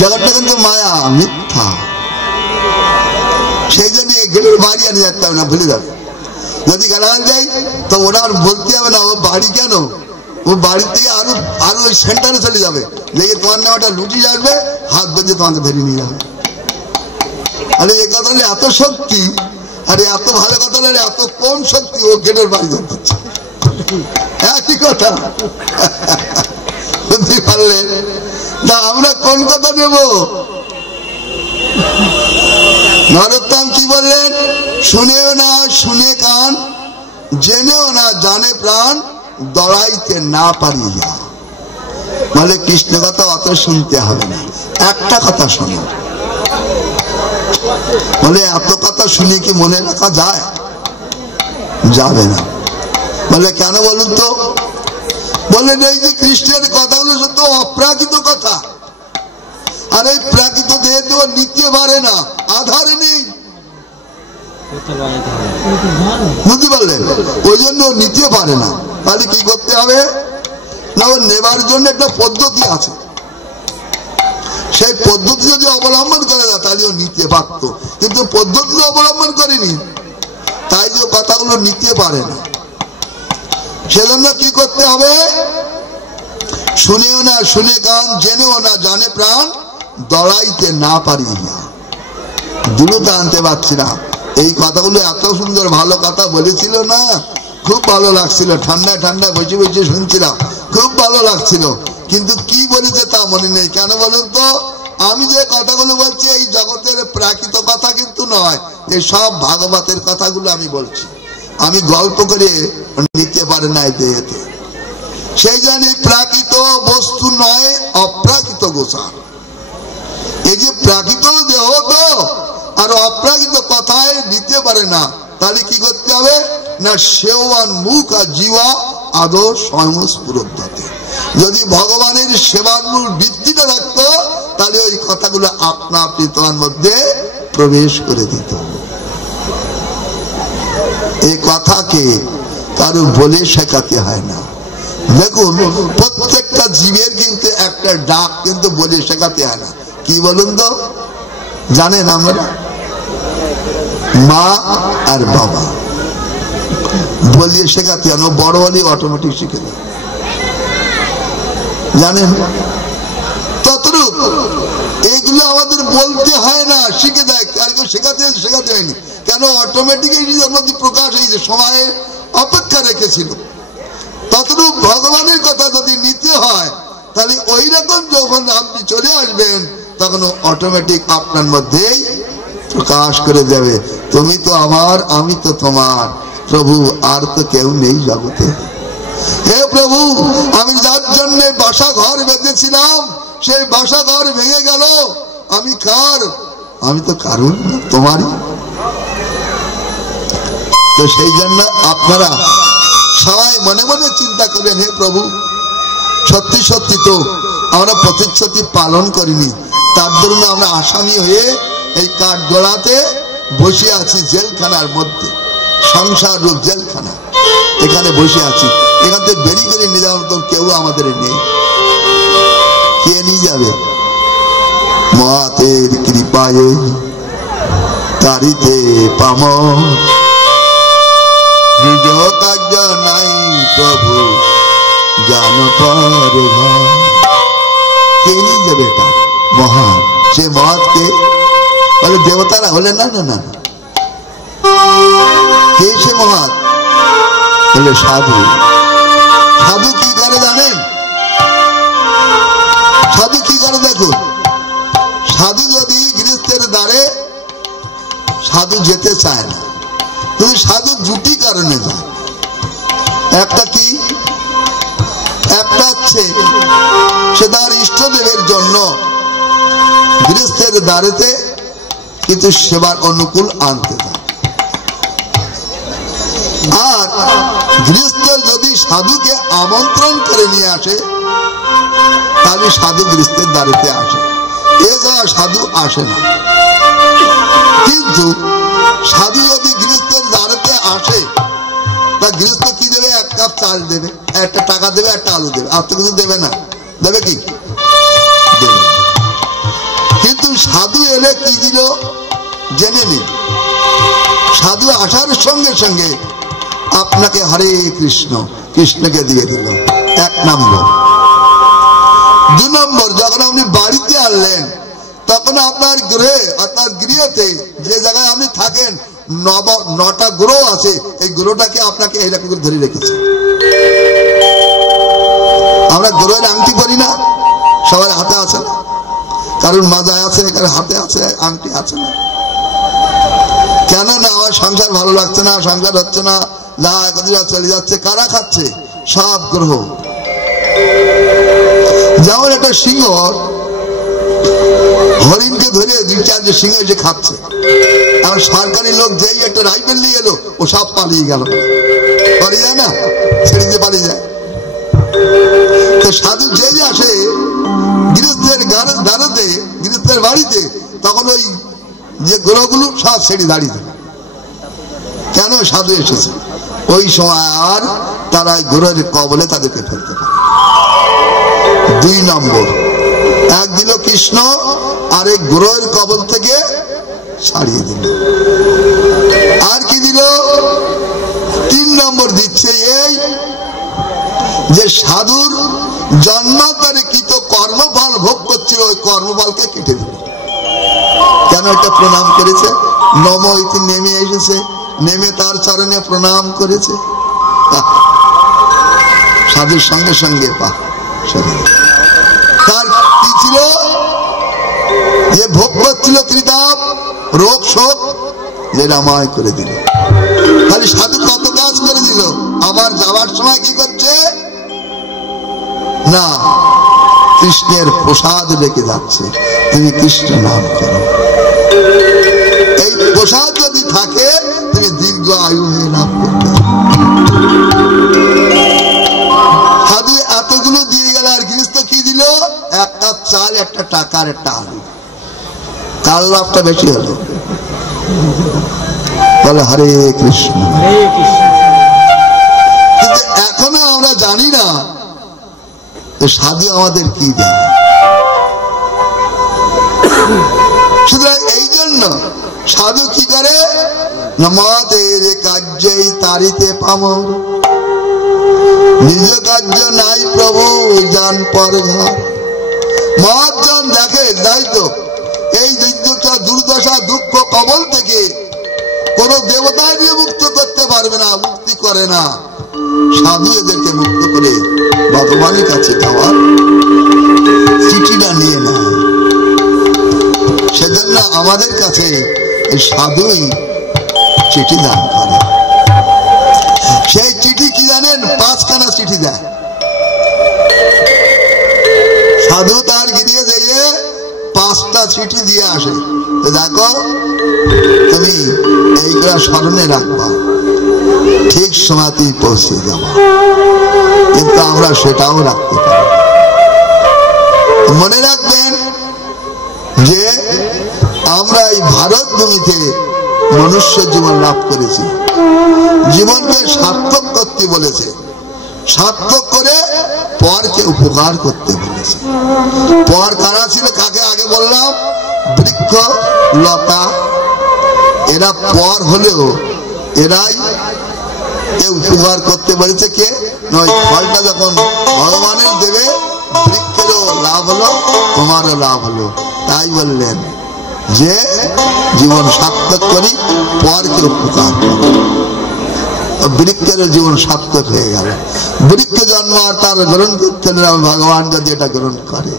জগৎটা কিন্তু মায়া, মিথ্যা। সেই জন্য গেলের বাড়ি আনি যেতে হবে না, ভুলে যাবে। যদি গালাগাল যাই তো ওরা আর বলতে হবে না ও বাড়ি কেন, ও বাড়ি থেকে আরো আরো ওই সেন্টারে চলে যাবে, দেখে তোমার নামটা লুটি আসবে, হাত বেঁধে তোমাকে ধরে নিয়ে যাবে। আরে এই কথা এত শক্তি, আরে এত ভালো কথা, এত কম শক্তি, ও গেটের বাড়ি যাচ্ছে। একই কথা বুঝতে পারলেন? তা আমরা কোন কথা নেব? নরোত্তম কি বললেন? শুনেও না শুনে কান, জেনেও না জানে প্রাণ, দড়াইতে না পারি যা। বলে কৃষ্ণ কথা অত শুনতে হবে না, একটা কথা শোনো। বলে এত কথা শুনে কি মনে রাখা যায়? যাবে না। বলে কেন বলুন তো? বলে এই যে কৃষ্ণের কথাগুলো শুধু অপ্রাকৃত কথা, আর এই প্রাকৃত দেহে তো নিতে পারে না, আধারে নেই। বুঝতে পারলেন? ওই জন্য নিতে পারে না। তাহলে কি করতে হবে না, ও নেবার জন্য একটা পদ্ধতি আছে, সেই পদ্ধতি যদি অবলম্বন করে না তাহলে ও নিতে পারত, কিন্তু পদ্ধতি অবলম্বন করেনি, তাই যে কথাগুলো নিতে পারে না। সেজন্য কি করতে হবে? শুনেও না শুনে কান, জেনেও না জানে প্রাণ, দড়াইতে না পারি না। দূরতা আনতে পারছি না। এই কথাগুলো এত সুন্দর ভালো কথা বলেছিল না, খুব ভালো লাগছিল, ঠান্ডায় ঠান্ডায় বসে বসে শুনছিলাম, খুব ভালো লাগছিল। কিন্তু কি বলেছে তা মনে নেই। কেন বলুন তো? আমি যে কথাগুলো বলছি এই জগতের প্রাকৃত কথা কিন্তু নয়, এই সব ভাগবতের কথাগুলো আমি বলছি। আমি গল্প করে নিতে পারে না এতে। সেই জন্য প্রাকৃত বস্তু নয়, অপ্রাকৃত গোসার। এই যে প্রাকৃত দেহ তো আর অপ্রাকৃত কথায় নিতে পারে না, তাহলে কি করতে হবে না, সেবান মুখ আর জীবা আদর স্বয়ং স্ফুরোদ্ধতে। যদি ভগবানের সেবার মূল বৃত্তিটা থাকতো, তাহলে ওই কথাগুলো আপনা আপনি তোমার মধ্যে প্রবেশ করে দিত। এই কথাকে কারো বলে শেখাতে হয় না। দেখুন, প্রত্যেকটা জীবের কিন্তু একটা ডাক কিন্তু বলে শেখাতে হয় না। কি বলুন তো, জানেন আমরা? মা আর বাবা বলিয়ে শেখাতে হয় না, বড় হলে অটোমেটিক শিখে দেয়, জানেন? ততরূপ এইগুলো আমাদের বলতে হয় না, শিখে দেয়। আর কেউ শেখাতে হয়নি, কেন? অটোমেটিক্যালি মধ্যে প্রকাশ হয়েছে, সময় অপেক্ষা রেখেছিল। ততরূপ ভগবানের কথা যদি নিতে হয়, তাহলে ওই রকম যখন আপনি চলে আসবেন, তখন অটোমেটিক আপনার মধ্যেই প্রকাশ করে যাবে, তুমি তো আমার, আমি তো তোমার, প্রভু আর তো কেউ নেই জগতে। হে প্রভু, আমি যার জন্য বাসা ঘর বেঁধেছিলাম, সেই বাসা ঘর ভেঙে গেল, আমি কার? আমি তো কারণ তোমারই। তো সেই জন্য আপনারা সবাই মনে মনে চিন্তা করবেন, হে প্রভু, সত্যি সত্যি তো আমরা প্রতিশ্রুতি পালন করিনি, তার জন্য আমরা আসামি হয়ে এই কাঠগড়াতে বসে আছি, জেলখানার মধ্যে, সংসার রূপ জেলখানা, এখানে বসে আছি। এখান থেকে বেরিয়ে করে নিয়ে যাওয়ার মতো কেউ আমাদের নেই। কে নিয়ে যাবে? মহাতের কৃপায় তারিতে পাম, নিজ কার্য নাই প্রভু জান পর। কে নিয়ে যাবে? এটা মহান। সে মহাতকে বলে দেবতারা হলে না না না, কে সে মহাত? বলে সাধু। সাধু কি করে জানেন? সাধু কি করে দেখুন, সাধু যদি গৃহস্থের দ্বারে সাধু যেতে চায় না, কিন্তু সাধু দুটি কারণে যায়। একটা কি? একটা হচ্ছে সে তার ইষ্টদেবের জন্য গৃহস্থের দ্বারেতে কিছু সেবার অনুকূল আনতে যায়। আর গৃহস্থ যদি সাধুকে আমন্ত্রণ করে নিয়ে আসে, তাহলে সাধু গৃহস্থের দ্বারেতে আসে, এছাড়া সাধু আসে না। কিন্তু সাধু যদি গৃহস্থের দ্বারেতে আসে, তা গৃহস্থ কি দেবে? এক কাপ চাল দেবে, একটা টাকা দেবে, একটা আলু দেবে, আর তো কিছু দেবে না। দেবে কি? দেবে। কিন্তু সাধু এলে কি দিল জেনে নিন। সাধু আসার সঙ্গে সঙ্গে আপনাকে হরে কৃষ্ণ, কৃষ্ণকে দিয়ে দিল, এক নম্বর। দু নম্বর, যখন আপনি বাড়িতে আনলেন, তখন আপনার গৃহে, আপনার গৃহতে যে জায়গায় আপনি থাকেন, 9টা গ্রহ আছে, এই গ্রহটাকে আপনাকে এইরকম করে ধরে রেখেছে। আমরা গ্রহের আংটি করি না, সবার হাতে আছে না, কারণ মাজায় আছে, কারণ হাতে আছে, আংটি আছে না। কেন না? আমার সংসার ভালো লাগছে না, সংসার হচ্ছে না, যা একদিন চলে যাচ্ছে। কারা খাচ্ছে? সব গ্রহ। যেমন একটা সিংহ হরিণকে ধরে 2-4 সিংহ এসে খাচ্ছে, আর সরকারি লোক যেই একটা রাইফেল নিয়ে এলো, ও সব পালিয়ে গেল। পালিয়ে যায় না, ছেড়ে দিয়ে পালিয়ে যায়। তো সাধু যেই আসে গৃহস্থের দ্বারাতে, গৃহস্থের বাড়িতে, তখন ওই যে গ্রহগুলো সব ছেড়ে দাঁড়িয়ে থাকে। কেন? সাধু এসেছে। ওই সময় আর তারা গ্রহের কবলে তাদেরকে ফেলতে পারে। 2 নম্বর, এক দিল কৃষ্ণ, আর এই গ্রহের কবল থেকে ছাড়িয়ে দিল। আর কি দিল? 3 নম্বর দিচ্ছে এই যে সাধুর জন্মান্তরে কৃত কর্মফল ভোগ করছিল, ওই কর্মফলকে কেটে দিল। কেন? এটা প্রণাম করেছে, নম ইতি নেমে এসেছে, নেমে তার চরণে প্রণাম করেছে। সাধুর সঙ্গে সঙ্গে তার কি ছিল? যে ভোগ করছিল ত্রিতাপ, রোগ শোক, নিরাময় করে দিল। তাহলে সাধু কত কাজ করে দিল। আবার যাওয়ার সময় কি করছে? না, কৃষ্ণের প্রসাদ রেখে যাচ্ছে, তুমি কৃষ্ণ নাম করো। এই প্রসাদ যদি থাকে তুমি দীর্ঘ আয়ু হয়ে লাভ করবে। সাধু এতগুলো দিয়ে গেল, আর গৃহস্থ কি দিল? একটা চাল, একটা টাকার, একটা আলু। কার লাভটা বেশি হলো? বলে হরে কৃষ্ণ। কিন্তু এখনো আমরা জানি না সাধু আমাদের কি দেয়। সুতরাং এই জন্য সাধু কি করে? নমাদের কার্যই তারিতে পামর, নিজ কার্য নাই প্রভু জান পর ঘর। মহাজন দেখে দায়িত্ব এই দুর্দশা দুঃখ কবল থেকে কোন দেবতা নিয়ে মুক্ত করতে পারবে না, মুক্তি করে না। সাধু এদেরকে মুক্ত করে ভগবানের কাছে যাওয়ার চিঠিটা নিয়ে নেয়। সেজন্য আমাদের কাছে এই সাধুই চিঠি দান করে। সেই চিঠি কি জানেন? 5খানা চিঠি দেয়। সাধু তার গিয়ে দিয়ে 5টা চিঠি দিয়ে আসে, দেখো তুমি এইগুলা স্মরণে রাখবা, ঠিক সময়তেই পৌঁছে যাবা। কিন্তু আমরা সেটাও রাখতে পারি। মনে রাখবেন যে আমরা এই ভারত ভূমিতে মনুষ্য জীবন লাভ করেছি। জীবনকে সার্থক করতে বলেছে, সার্থক করে পরকে উপকার করতে বলেছে। পর কারা ছিল? কাকে আগে বললাম? বৃক্ষ লতা। এরা পর হলেও এরাই উপকার করতে বলেছে। কে? নয়, ফলটা যখন ভগবানের দেবে, বৃক্ষেরও লাভ হলো, তোমারও লাভ হলো। তাই বললেন যে জীবন সার্থক করি, পরকে উপকার করি। বৃক্ষের জীবন সার্থক হয়ে গেল। বৃক্ষ জন্ম আর তার গ্রহণ করতে ভগবান যদি এটা গ্রহণ করে।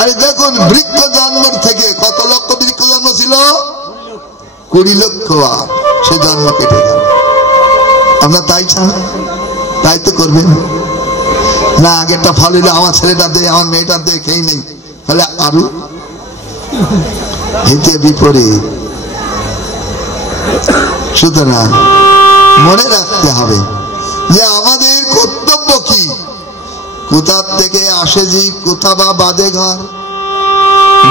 আরে দেখুন, বৃক্ষ জন্মের থেকে কত লক্ষ বৃক্ষ জন্ম ছিল? 20 লক্ষ। সে জন্ম কেটে গেল। আমরা তাই চান, তাই তো করবেন না। আগেরটা ফল হইলে আমার ছেলেটা দে, আমার মেয়েটা দে, খেয়ে নেই, তাহলে আরো হিতে বিপরীত। সুতরাং মনে রাখতে হবে যে আমাদের কর্তব্য কি। কোথার থেকে আসে জীব, কোথা বা বাদে ঘর,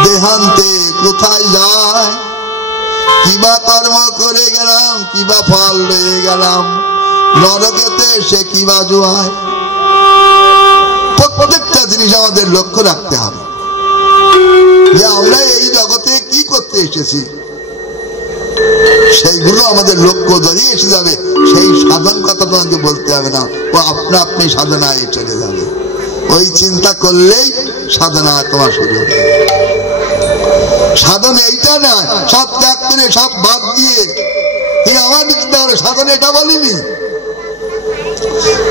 দেহান্তে কোথায় যায়, কিবা কর্ম করে গেলাম, কিবা ফল রয়ে গেলাম, নরকেতে সে কিবা জোয়ায়। প্রত্যেকটা জিনিস আমাদের লক্ষ্য রাখতে হবে যে আমরা এই জগতে কি করতে এসেছি। সেইগুলো আমাদের লক্ষ্য যদি এসে যাবে, সেই সাধন কথা তোমাকে বলতে হবে না, ও আপনা আপনি সাধনায় চলে যাবে। ওই চিন্তা করলেই সাধনা তোমার শুরু হবে। সাধন এইটা না সব ত্যাগ করে, সব বাদ দিয়ে আমার চিন্তা করে সাধন, এটা বলিনি।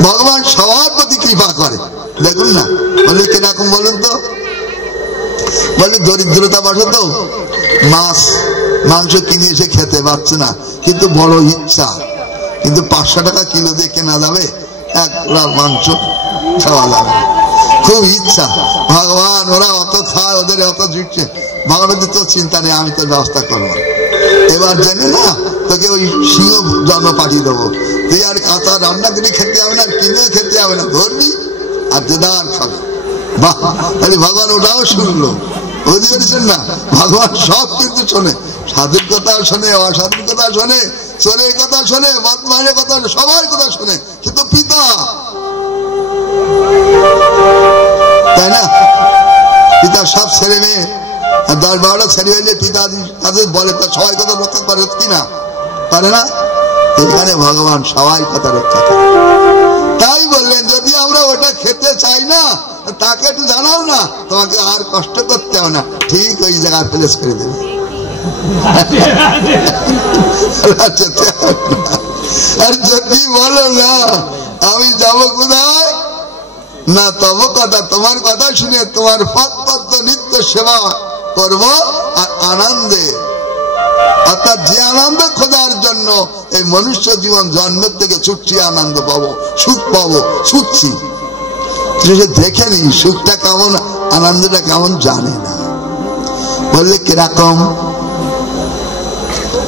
ভগবান সবার প্রতি কৃপা করে। দেখুন না, বলে কিরকম বলুন তো? বলে দরিদ্রতা বসে তো মাংস কিনে এসে খেতে পারছে না, কিন্তু বড় ইচ্ছা, কিন্তু 500 টাকা কিলো দিয়ে কেনা যাবে, 1 ওরা মাংস খাওয়া যাবে, খুব ইচ্ছা। ভগবান ওরা অত খায়, ওদের অত জুটছে। ভগবানের তো চিন্তা নেই, আমি তোর ব্যবস্থা করবো। এবার জেনে না তোকে ওই সিংহ জন্ম পাঠিয়ে দেবো, তুই আর কাঁচা রান্না করে খেতে হবে না, কিনে খেতে হবে না, ধরবি আর দেদার খাবে। বাহ, তাহলে ভগবান ওটাও শুনলো। বুঝতে পেরেছেন না? ভগবান সব কিন্তু শোনে, সাধুর কথা শোনে, অসাধুর কথা শোনে, চোরের কথা শোনে, বদমাইশের কথা, সবার কথা শোনে, কিন্তু পিতা, তাই না? পিতা সব ছেলে মেয়ে 10-12টা ছেলে হইলে পিতা তাদের বলে, তার সবাই কথা রক্ষা করে কিনা? পারে না। এখানে ভগবান সবাই কথা রক্ষা করে। তাই বললেন যদি আমরা ওটা খেতে চাই না, তাকে একটু জানাও না, তোমাকে আর কষ্ট করতে হবে না, ঠিক ওই জায়গায় প্লেস করে দেবে। আর যদি বলো না আমি যাবো কোথায় না, তব কথা, তোমার কথা শুনে তোমার পথ নিত্য সেবা করবো আর আনন্দে, অর্থাৎ যে আনন্দ খোঁজার জন্য এই মনুষ্য জীবন জন্মের থেকে ছুটছি, আনন্দ পাবো, সুখ পাবো, ছুটছি, দেখে নি সুখটা কেমন, আনন্দটা কেমন জানে না। বললে কিরকম?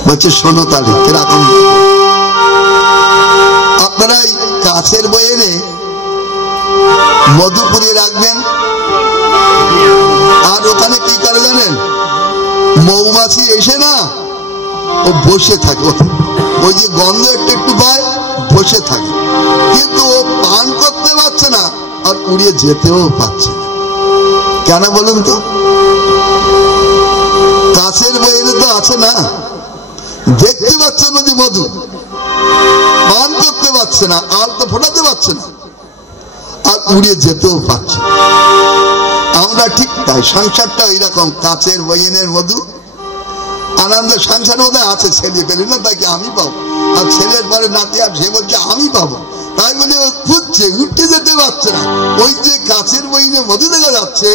বলছে শোনো তাহলে কিরকম। আপনারা কাছের বইয়ে মধু পুড়িয়ে রাখবেন, আর ওখানে কি করে জানেন, মৌমাছি এসে না ও বসে থাকে, ওই যে গন্ধ একটু একটু পায় বসে থাকে, কিন্তু ও পান করতে পারছে না আর উড়িয়ে যেতেও পারছে না। কেন বলুন তো? কাছের বইয়ে তো আছে না, দেখতে পাচ্ছে না যে মধু, পান করতে পারছে না, আর তো ফোটাতে পারছে না, আর উড়িয়ে যেতেও পারছে না। আমরা ঠিক তাই, সংসারটা এইরকম কাছের বইয়ের মধু। আনন্দ সংসারের মধ্যে আছে, ছেলে পেলে না তাকে আমি পাবো, আর ছেলের পরে নাতি আর সে বলছে আমি পাবো, তাই বলে খুঁজছে, উঠতে যেতে পারছে না। ওই যে কাছের বইনে মধু দেখা যাচ্ছে,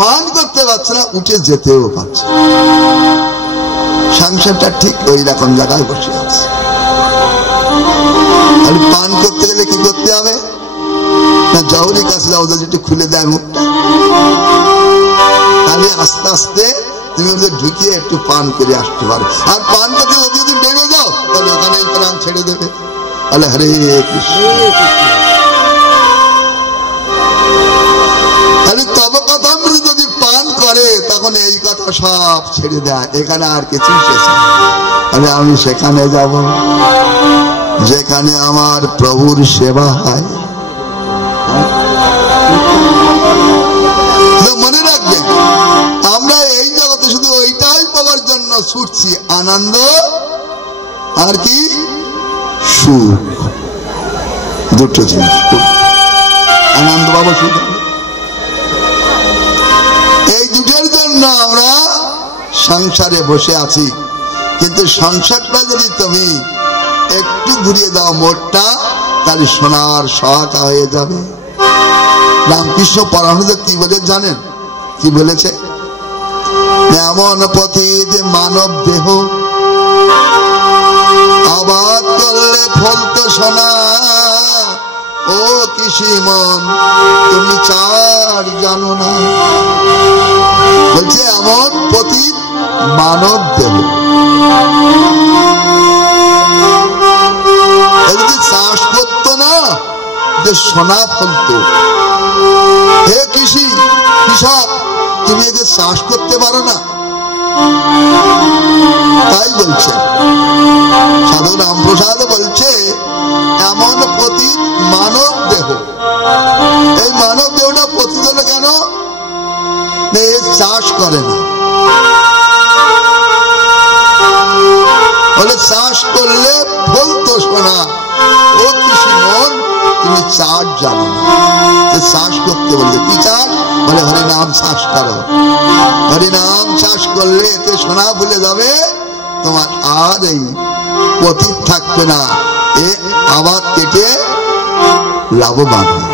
পান করতে পারছে না, উঠে যেতেও পারছে না। সংসারটা ঠিক ওই রকম জায়গায় বসে আছে। আর পান করতে গেলে কি করতে হবে না, জহরির কাছে যাও, একটু খুলে দেয় মুখটা, তাহলে আস্তে আস্তে তুমি ওদের ঢুকিয়ে একটু পান করে আসতে পারো। আর পান করতে যদি নেমে যাও তাহলে ওখানে প্রাণ ছেড়ে দেবে। তাহলে হরে কৃষ্ণ। তাহলে তব কথা যদি পান করে তখন এই কথা সব ছেড়ে দেয়, এখানে আর কিছু শেষ। তাহলে আমি সেখানে যাব যেখানে আমার প্রভুর সেবা হয়। মনে রাখবেন, আমরা এই জগতে শুধু ওইটাই পাওয়ার জন্য ছুটছি, আনন্দ আর কি সুখ, দুটো জিনিস। আনন্দ পাবো, সুখ, এই দুটোর জন্য আমরা সংসারে বসে আছি। কিন্তু সংসারটা যদি তুমি একটু ঘুরিয়ে দাও মোড়টা, তাহলে সোনার সহায়তা হয়ে যাবে। রামকৃষ্ণ পরমহংস কি বলে জানেন? কি বলেছে? এমন পতিত মানব দেহ আবাদ করলে ফলতো সোনা, ও কৃষি মন তুমি চার জানো না। বলছে এমন পতিত মানব দেহ, যদি চাষ করতো না যে সোনা ফলতো। হে কৃষক, তুমি একে চাষ করতে পারো না? তাই বলছে সাধু রামপ্রসাদ, বলছে এমন পতিত মানব দেহ। এই মানব দেহটা পতিত হলো কেন? চাষ করে না। বলে চাষ করলে ফলতো সোনা, ও কৃষি মন তুমি চাষ জানো না। চাষ করতে বলছে, কি চাষ? বলে হরিনাম চাষ করো। হরিনাম চাষ করলে এতে সোনা ভুলে যাবে, তোমার আর এই পতিত থাকবে না, এ আবাদ কেটে লাভবান হবে।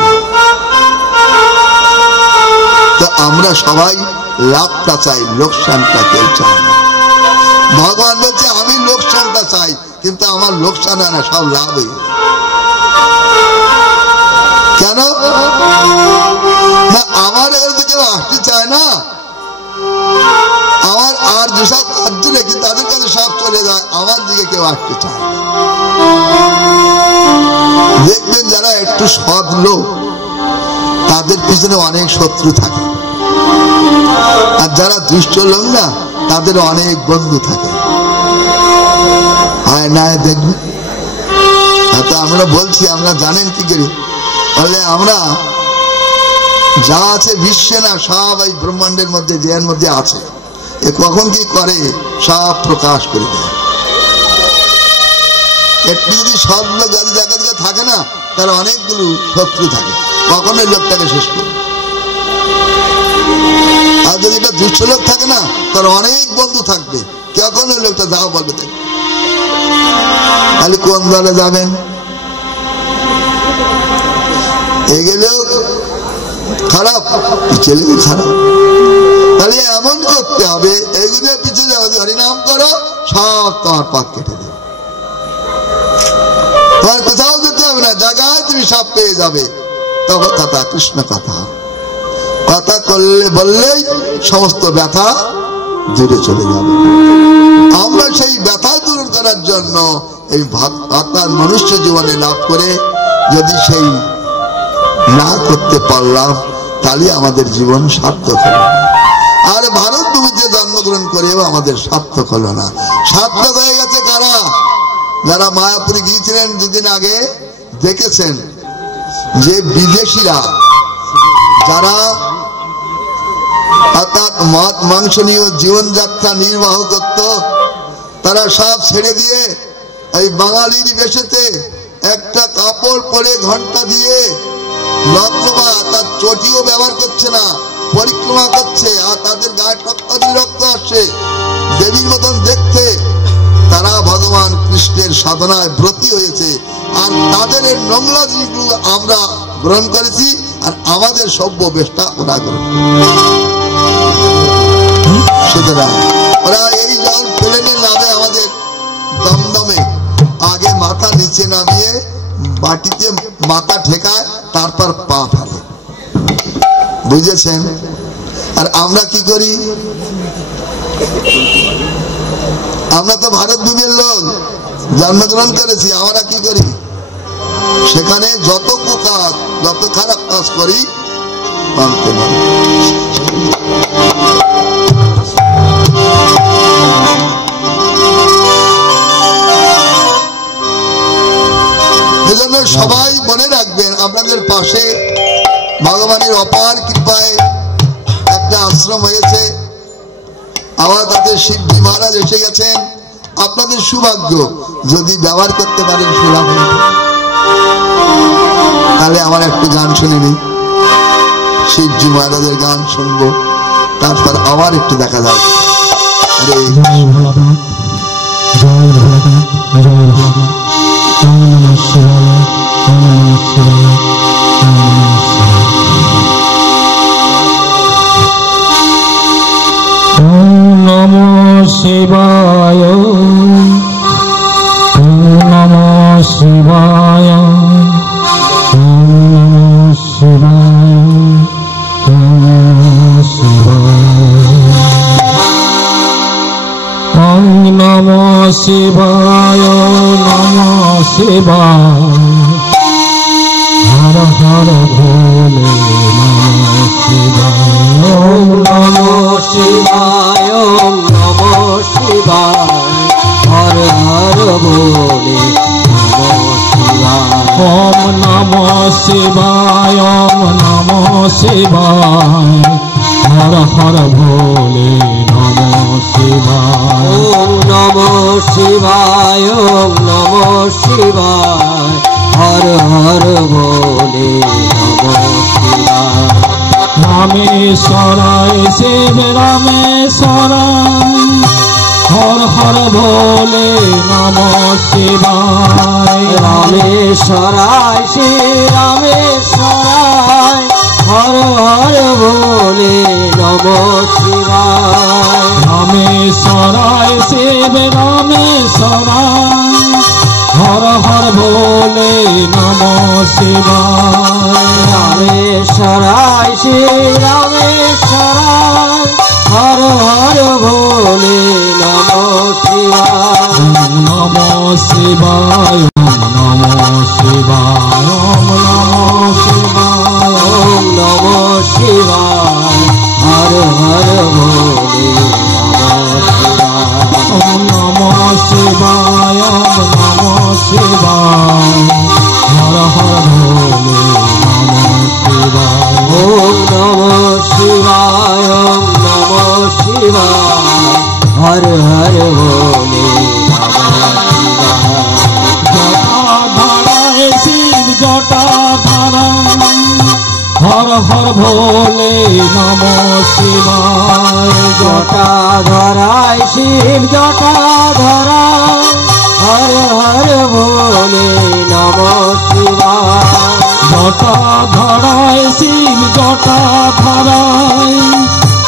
তো আমরা সবাই লাভটা চাই, লোকসানটা কেউ চাই না। ভগবান বলছে আমি লোকসানটা চাই, কিন্তু আমার লোকসান হয় না, সব লাভ হয়ে যায়। কেন? না আমার এখানে কেউ আসতে চায় না, আমার আর যেসব কার্য রেখে তাদের কাছে সব চলে যায়, আমার দিকে কেউ আসতে চায় না। দেখবেন যারা একটু সৎ লোক তাদের পিছনে অনেক শত্রু থাকে, আর যারা দুষ্ট লোক না তাদের অনেক বন্ধু থাকে। হয় না? দেখবেন আমরা বলছি, আমরা জানেন কি করি? বলে আমরা যা আছে বিশ্বে না সব এই ব্রহ্মাণ্ডের মধ্যে, দেহের মধ্যে আছে, এ কখন কি করে সব প্রকাশ করে দেয়। একটু যদি সৎ লোক যাদের দেখা দিকে থাকে না, তার অনেকগুলো শত্রু থাকে, কখনো লোকটাকে শেষ করে। আর যদি একটা দুষ্ট লোক থাকে না, তার অনেক বন্ধু থাকবে, কখনো লোকটা দাও বলবে। তাহলে কোন দলে যাবেন? এগেলেও খারাপ, পিছলেও খারাপ। তাহলে এমন করতে হবে, এগুলো পিছনে হরিনাম করো, সব তোমার পাক কেটে দেবে। তোমার কোথাও যেতে হবে না, জায়গায় তুমি সব পেয়ে যাবে। তব কথা কৃষ্ণ কথা, কথা করলে বললেই সমস্ত ব্যথা দূরে চলে যাবে। আমরা সেই ব্যথা দূর করার জন্য এই আপনার মনুষ্য জীবনে লাভ করে যদি সেই না করতে পারলাম তাহলে আমাদের জীবন সার্থক হলো। আর ভারত ভূমিতে জন্মগ্রহণ করেও আমাদের সার্থক হলো না। সার্থক হয়ে গেছে কারা? যারা মায়াপুরে গিয়েছিলেন দুদিন আগে, দেখেছেন যে বিদেশিরা যারা অর্থাৎ মদ মাংস নিয়ে জীবনযাত্রা নির্বাহ করত, তারা সব ছেড়ে দিয়ে এই বাঙালির বেশেতে একটা কাপড় পরে ঘন্টা দিয়ে লক্ষ্যবা তার চটিও ব্যবহার করছে না, পরিক্রমা করছে, আর তাদের গায়ে সত্তরই রক্ত আসছে দেবীর মতন দেখতে। তারা ভগবান কৃষ্ণের সাধনায় ব্রতী হয়েছে, আর তাদের এই নোংরা জিনিসগুলো আমরা গ্রহণ করেছি, আর আমাদের সভ্য বেশটা ওরা গ্রহণ করে। সুতরাং ওরা এই যখন প্লেনে নামে আমাদের দমদমে, আগে মাথা নিচে নামিয়ে বাটিতে মাথা ঠেকায়, তারপর পা ফেলে, বুঝেছেন? আর আমরা কি করি? আমরা তো ভারত ভূমির লোক, জন্মগ্রহণ করেছি, আমরা কি করি? সেখানে যত কুকাজ, যত খারাপ কাজ করি মানতে পারি। এজন্য সবাই মনে রাখবেন, আপনাদের পাশে ভগবানের অপার কৃপায় একটা আশ্রম হয়েছে, আবার তাতে শিবজি মহারাজ এসে গেছেন। আপনাদের সৌভাগ্য, যদি ব্যবহার করতে পারেন সুলাভ। তাহলে আমার একটু গান শুনে নিই, শিবজি মহারাজের গান শুনবো, তারপর আবার একটু দেখা যাবে। নমো শিবায়, নমো শিবায়, নমো শিবায়, নমো শিবায়, নমো শিবায়, নমো শিবায়, হর হর ভোলে নমো শিবায়, নমো শিবায়, নমো শিবায়, হর হর ভোলে নমো শিবায়, ওম নমো শিবায়, ওম নমো শিবায়, হর হর ভোলে নমো শিবায়, ওম নমো শিবায়, ওম নমো শিবায়, হর হর ভোলে নমো শিবায়, রামেশ্বরায় শিব রামেশ্বরায়, হর হর ভোলে নমো শিবায়, রামেশ্বরায় শিব রামেশ্বরায়, হর হর ভোলে নমো শিবায়, রামেশ্বরায় শিব রামেশ্বরায়, হর হর ভোলে নমো শিবায়, রামেশ্বরায় শিব রামেশ্বরায়, হর হর ভোলে নমো শিবায়, নমো শিবায়, নমো শিবায়, নমো শিবায়, নমো শিবায়, হর হর ভোলে নমো শিবায়, নমো শিবায়, হর হর ভোলে নমো শিবায়, ওম নমো শিবায়, ওম নমো শিবায়, হর হর ভোলে নমো শিবায়, জটাধারায় শিব জটাধারায়, হর হর ভোলে নমো শিবায়, জটাধারায় শিব জটাধারায়, হর হর ভোলে নমো শিবায়, জটাধারায় শিব জটাধারায়,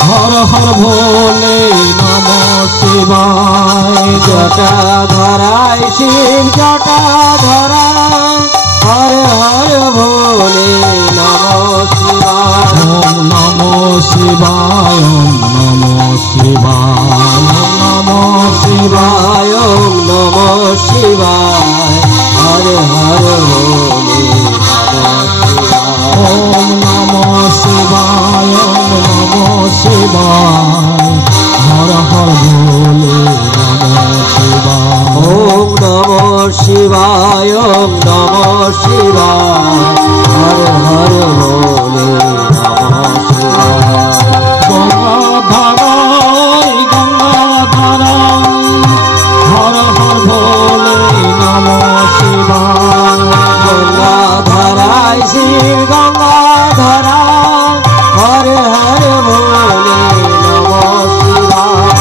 হর হর ভোলে নমো শিবায়, জটাধারায় শিব জটাধারায়, হর হর ভোলে নমো শিবায় নমঃ শিবায় নমঃ শিবায় নমঃ শিবায় হরে হরে বলে ওম নমঃ শিবায় নমঃ শিবায় হর হর বলে নমঃ শিবায় ওম নমঃ শিবায় নমঃ শিবায় হর হর বলে নমঃ শিবায় গঙ্গাধারায় গঙ্গাধারায় হর হর বলে নমঃ শিবায় গঙ্গাধারায় শিব গঙ্গাধারায় হর হর বলে নমঃ শিবায়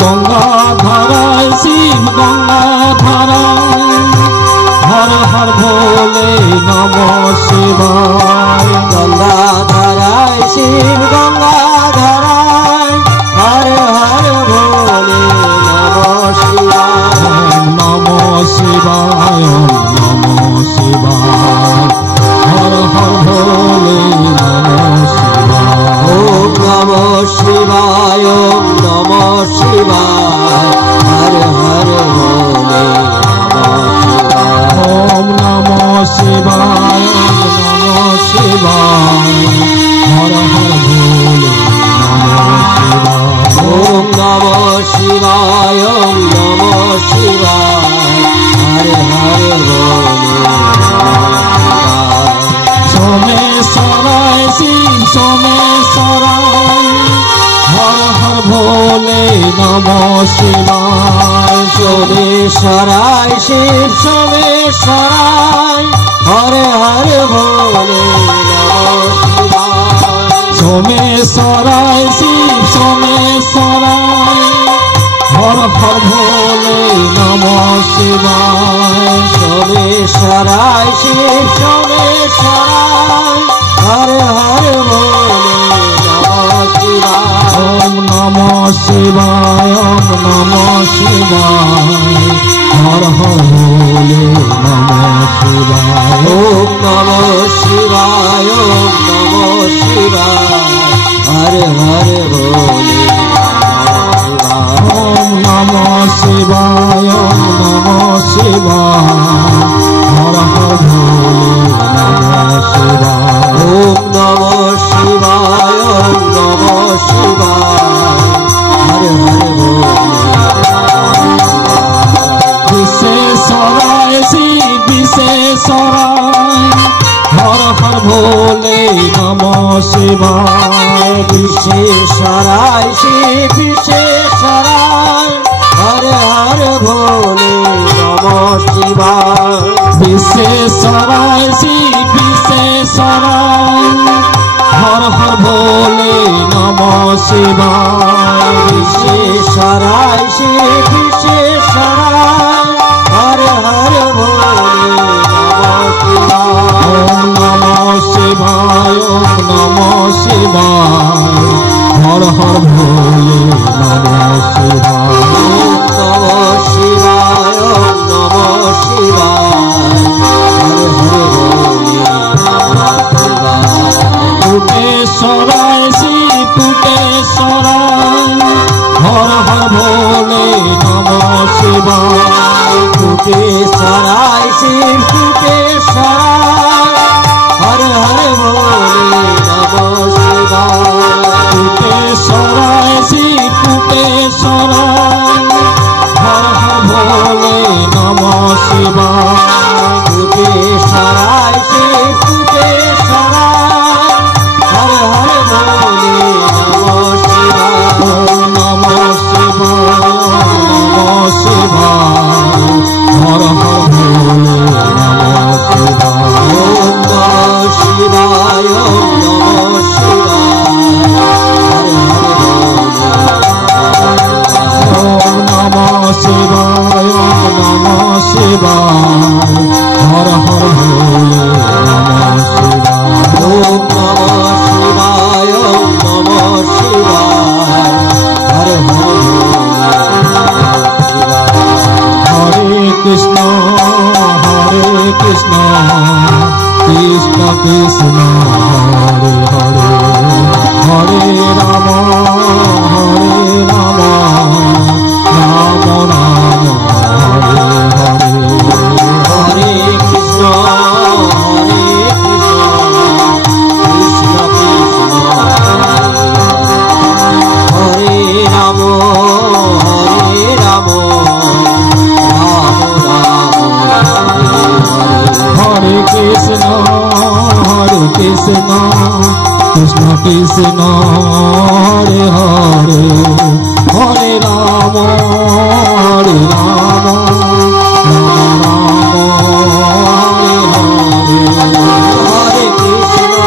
গঙ্গাধারায় শিব গঙ্গাধারায় হর হর ভোলে নমঃ শিবায় গঙ্গাধারায় শিব গঙ্গাধারায় হর হর ভোলে নমঃ শিবায় নমঃ শিবায় নমঃ শিবায় হর হর ভোলে নমঃ শিবায় ওম নমঃ শিবায় নমঃ শিবায় হর হর ভোলে ওম নমঃ শিবায় নমঃ শিবায় হর হর ভোলে নমঃ শিবায় ওম নমঃ শিবায় নমঃ শিবায় হর হর ভোলে সোমেশ্বরায় শিব সোমেশ্বরায় হর হর ভোলে নমঃ শিবায় সোমেশ্বরায় শিব সোমেশ্বরায় হর হর ভোলে নমঃ শিবায় সোমেশ্বরায় শিব সোমেশ্বরায় হর হর ভোলে নমঃ শিবায় সোমেশ্বরায় শিব সোমেশ্বরায় হর হর ভোলে নমঃ শিবায় ওম নমঃ শিবায় নমঃ শিবায় হর হর ভোলে নমঃ শিবায় ওম নমঃ শিবায় নমঃ শিবায় হর হর ভোলে ওম নমঃ শিবায় নমঃ শিবায় হর হর ভোলে নমঃ শিবায় ওম নমঃ শিবায় নমঃ শিবায় হর হর ভোলে বিশেষরায় শিব বিশেষরায় হর হর ভোলে নমঃ শিবায় বিশেষরায় শিব বিশেষরায় হর হর ভোলে নমঃ শিবায় বিশেষরায় শিব বিশেষরায় হর হর ভোলে নমঃ শিবায় বিশেষরায় শিব বিশেষরায় হর হর ভোলে নমঃ শিবায় ওম নমঃ শিবায় নমঃ শিবায় হর হর ভোলে নমঃ শিবায় নমঃ শিবায় নমঃ শিবায় হর হর ভোলে নমঃ শিবায় পুটেশ্বরায় শিব পুটেশ্বরায় হর হর ভোলে নমঃ শিবায় পুটেশ্বরায় শিব পুটেশ্বরায় হর হর ভোলে নমঃ শিবায় পুটেশ্বরায় শিব পুটেশ্বরায় হর হর ভোলে নমঃ শিবায় পুটেশ্বরায় শিব পুটেশ্বরায় হর হর ভোলে নমঃ শিবায় নমঃ শিবায় নমঃ শিবায় হর হর ভোলে নমঃ শিবায় ওম নমঃ শিবায় নমঃ শিবায় হর হর ভোলে ওম নমঃ শিবায় নমঃ শিবায় হর হর ভোলে নমঃ শিবায় ওম নমঃ শিবায় নমঃ শিবায় হর হর ভোলে Krishna Krishna Krishna Hare Hare Krishna Krishna Hare Hare Hare Rama Hare Rama Rama Rama Hare Hare Hare Krishna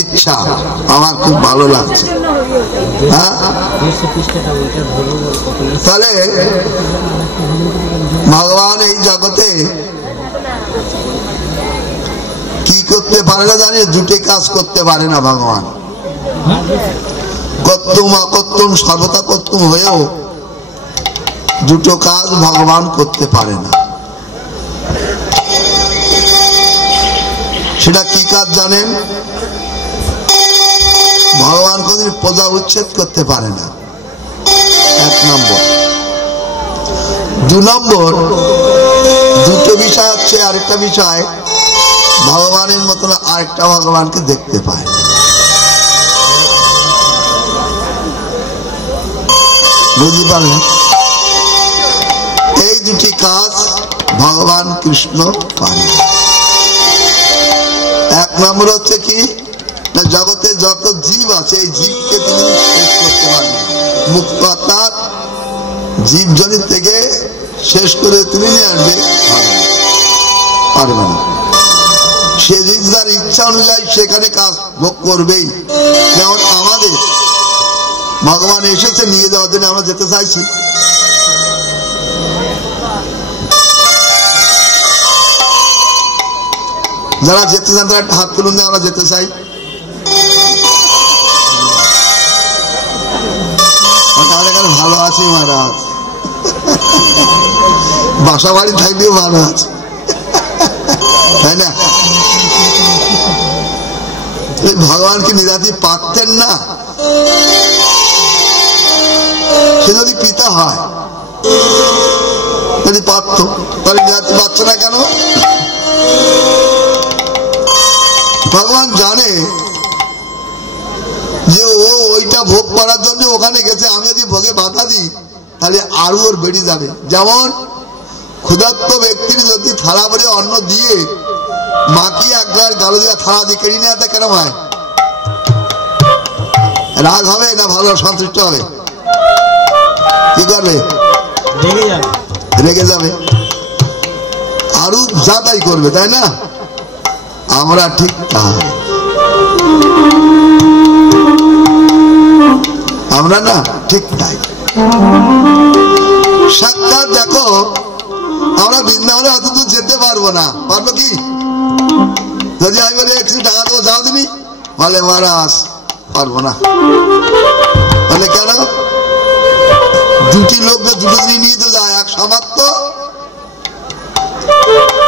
ইচ্ছা আমার খুব ভালো লাগছে। তাহলে ভগবান এই জগতে কি করতে পারে না জানি, দুটি কাজ করতে পারে না ভগবান। কর্তুম অকর্তুম সর্বদা কর্তুম হয়েও দুটো কাজ ভগবান করতে পারে না। সেটা কি কাজ জানেন? ভগবান কোনদিন প্রজা উচ্ছেদ করতে পারে না, এক নম্বর। দু নম্বর, দুটো বিষয় হচ্ছে, আরেকটা বিষয় ভগবানের মতন আরেকটা ভগবানকে দেখতে পায়। বুঝতে পারলেন? এই দুটি কাজ ভগবান কৃষ্ণ পারে। এক নম্বর হচ্ছে কি না, জগতে যত জীব আছে এই জীবকে তিনি শেষ করতে পারেন, মুক্ত অর্থাৎ জীব জনিত থেকে শেষ করে তিনি নিয়ে আসবে পারবে না। সে যদি তার ইচ্ছা অনুযায়ী সেখানে কাজ ভোগ করবেই। যেমন আমাদের ভগবান এসেছে নিয়ে যাওয়ার জন্য, আমরা যেতে চাইছি। যারা যেতে চান তারা একটা হাত তুলুন, আমরা যেতে চাই। আমাদের এখানে ভালো আছে মহারাজ, বাসা বাড়ি থাকলেও ভালো আছে, তাই না? ভগবানকে নিরাতি পারতেন না? সে যদি পিতা হয়, যদি পারত, তাহলে নিরাতি পাচ্ছে না কেন? ভগবান জানে যে ও ওইটা ভোগ করার জন্য ওখানে গেছে, আমি যদি ভোগে বাধা দিই তাহলে আরো ওর বেড়ে যাবে। যেমন ক্ষুধার্ত ব্যক্তির যদি থালা ভরে অন্ন দিয়ে মাখিয়ে এক গ্লাস গালো দিয়ে থালা দিয়ে কেড়ে নেওয়া, কেন হয়? রাগ হবে না ভালো সন্তুষ্ট হবে? কি করবে? রেগে যাবে, আরো যা তাই করবে, তাই না? আমরা ঠিক তাই, আমরা না ঠিক তাই। সাক্ষাৎ দেখো, আমরা বৃন্দাবনে অত দূর যেতে পারবো না। পারবো কি? যদি আমি বলি 100 টাকা দেবো, যাও দিনি, বলে মহারাজ পারবো না। বলে কেন? দুটি লোক দুটো দিনই নিয়ে তো যায়, এক সামর্থ্য,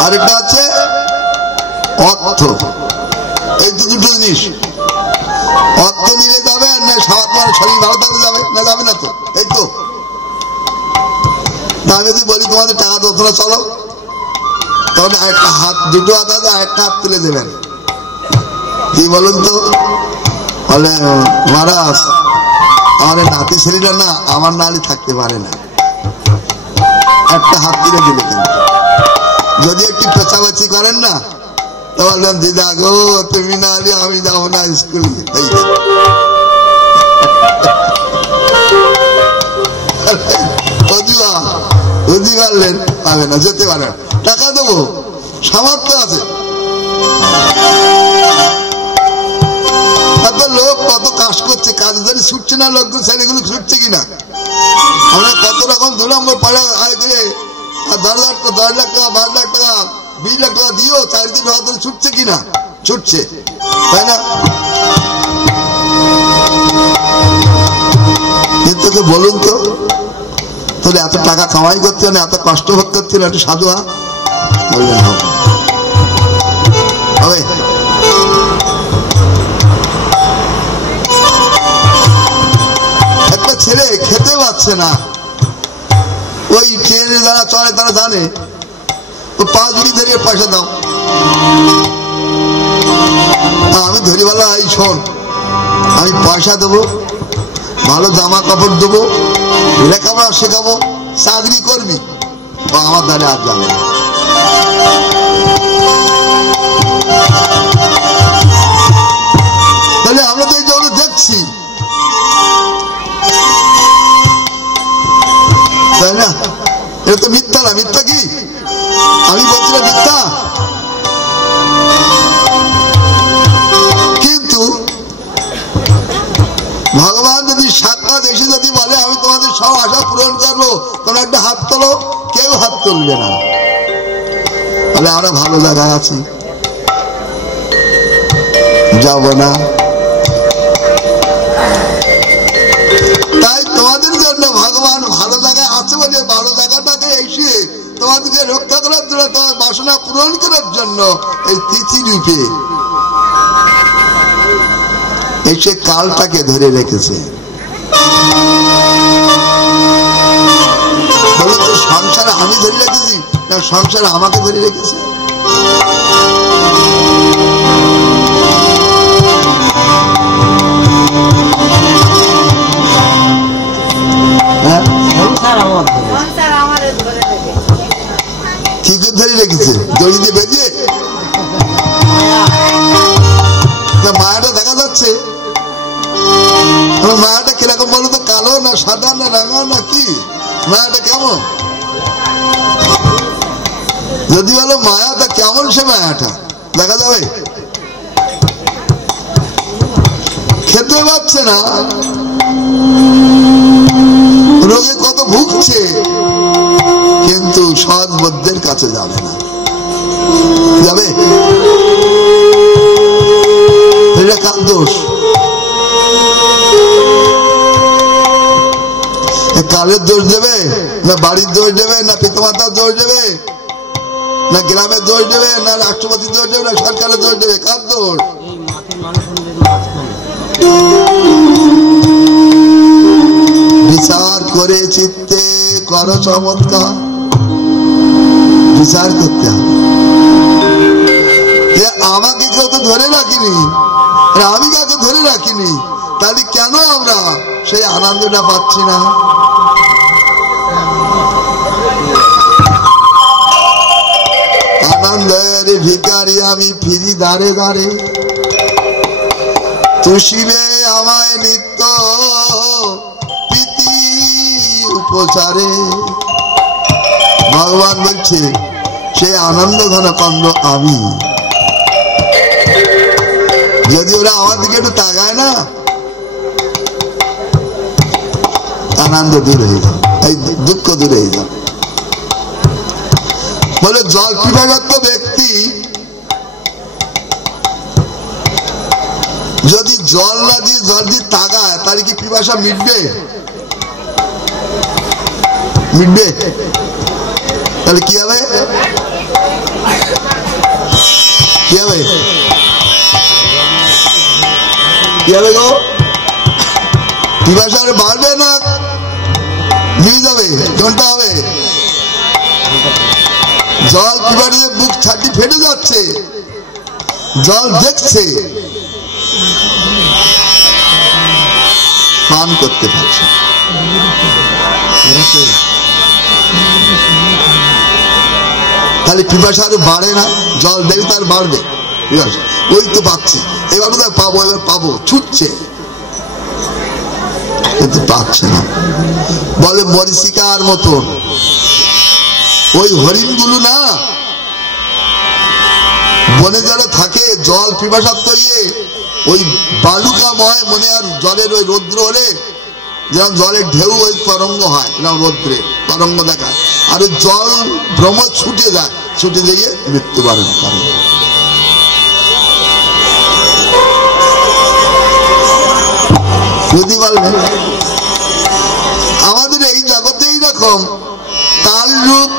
আরেকটা হচ্ছে অর্থ। এই দুটো জিনিস, অর্থ নিয়ে যাবে আর না সামর্থ্য, শরীর ভালো থাকলে যাবে, না যাবে না তো। এই তো আমি যদি বলি তোমাদের টাকা দেবো, তোমরা চলো, তখন একটা হাত, দুটো হাত আছে, একটা হাত তুলে দেবেন, কি বলুন তো? বলে মহারাজ আমার নাতি ছেলেটা না আমার নালি থাকতে পারে না, একটা হাত তুলে দিলে কিন্তু যদি একটু পেঁচাপাচি করেন না তো বললেন দিদা গো তুমি না হলে আমি যাবো না স্কুলে। বুঝতে পারলেন? পাবে না, যেতে পারে, টাকা দেবো, সামর্থ্য আছে। এত লোক কত কাজ করছে, কাজ ধরে ছুটছে না, লোকগুলো ছেলেগুলো ছুটছে কিনা? আমরা কত রকম 2 নম্বর পড়া আগে 10 লাখ টাকা 12 লাখ টাকা 20 লাখ টাকা দিও, 4 দিন হয়তো ছুটছে কিনা? ছুটছে, তাই না? কিন্তু বলুন তো, তাহলে এত টাকা কামাই করতে না, এত কষ্ট ভোগ করতে না, একটু সাধু হা বললেন হবে। একটা ছেলে খেতে পাচ্ছে না, ওই ট্রেনে যারা চলে তারা জানে ও 5 মিনিট ধরে পয়সা দাও। আমি ধরি বলা এই শোন, আমি পয়সা দেবো, ভালো জামা কাপড় দেবো, লেখাপড়া শেখাবো, চাকরি করবি, আমার দ্বারে আর যাবে না। তাহলে আমরা তো এই জন্য দেখছি, তাই না? এটা তো মিথ্যা না? মিথ্যা কি? আমি বলছি না মিথ্যা? কিন্তু ভগবান যদি সাক্ষাৎ এসে যদি বলে আমি তোমাদের সব আশা পূরণ করবো, তোমরা একটা হাত তোলো, কেউ হাত তুলবে না। বলে আমরা ভালো জায়গায় আছি, যাব না। তাই তোমাদের জন্য ভগবান ভালো জায়গায় আছে বলে ভালো জায়গাটাকে এসে তোমাদেরকে রক্ষা করার জন্য, তোমার বাসনা পূরণ করার জন্য এই তিথি রূপে এসে কালটাকে ধরে রেখেছে। বলে তো সংসার আমি ধরে রেখেছি না সংসার আমাকে ধরে রেখেছে? কি করে ধরে রেখেছে? দড়ি দিয়ে বেঁধে? মায়াটা দেখা যাচ্ছে? মায়াটা কিরকম বলো তো? কালো না সাদা না রাঙা না কি? মায়াটা কেমন? যদি বলো মায়াটা কেমন, সে মায়াটা দেখা যাবে? খেতে পাচ্ছে না, রোগে কত ভুগছে, কিন্তু সৎ বদ্ধের কাছে যাবে না। যাবে? এটা কার দোষ? কালের দোষ দেবে না বাড়ির দোষ দেবে না পিতামাতার দোষ দেবে না গ্রামের দোষ দেবে না রাষ্ট্রপতির দোষ দেবে না সরকারের দোষ দেবে? কার দোষ? বিচার করে চিত্তে কর চমৎকার, বিচার করতে হবে। আমাকে কেউ তো ধরে রাখিনি, আমি কাকে ধরে রাখিনি, তাহলে কেন আমরা সেই আনন্দটা পাচ্ছি না? আনন্দের ভিখারি আমি ফিরি দাঁড়ে দাঁড়ে, তুষিবে আমায় নিত্য প্রীতি উপচারে। ভগবান বলছে সেই আনন্দ ঘন কন্দ আমি। যদি ওরা আমার দিকে একটু তাকায় না, আনন্দ দূর হয়ে যাবে, এই দুঃখ দূর হয়ে যাবে। বলে জল পিপাসার্থ ব্যক্তি যদি জল না দিয়ে জল দিয়ে তাকায়, তাহলে কি পিপাসা মিটবে? মিটবে? তাহলে কি হবে? কি হবে? কি হবে গো? পিপাসা বাড়বে না নিয়ে যাবে? কোনটা হবে? জল পিপাসে বুক ছাতি ফেটে যাচ্ছে, জল দেখছে পান করতে পারছে। তাহলে পিপাসা আরো বাড়ে না? জল দেবে তার বাড়বে পিপাসা। ওই তো পাচ্ছি, এবার কোথায় পাবো, এবার পাবো, ছুটছে কিন্তু পাচ্ছে না। বলে মরিচিকার মতন ওই হরিণগুলো না বনে যারা থাকে, জল পিপাসার্থ ইয়ে ওই বালুকাময় মনে, আর জলের ওই রৌদ্র হলে যেমন জলের ঢেউ ওই তরঙ্গ হয়, এরকম রৌদ্রে তরঙ্গ দেখায়, আর ওই জল ভ্রম ছুটে যায়, ছুটে গিয়ে মৃত্যুবরণ করে। বুঝতে পারলেন? আমাদের এই জগতে এইরকম কাল রূপ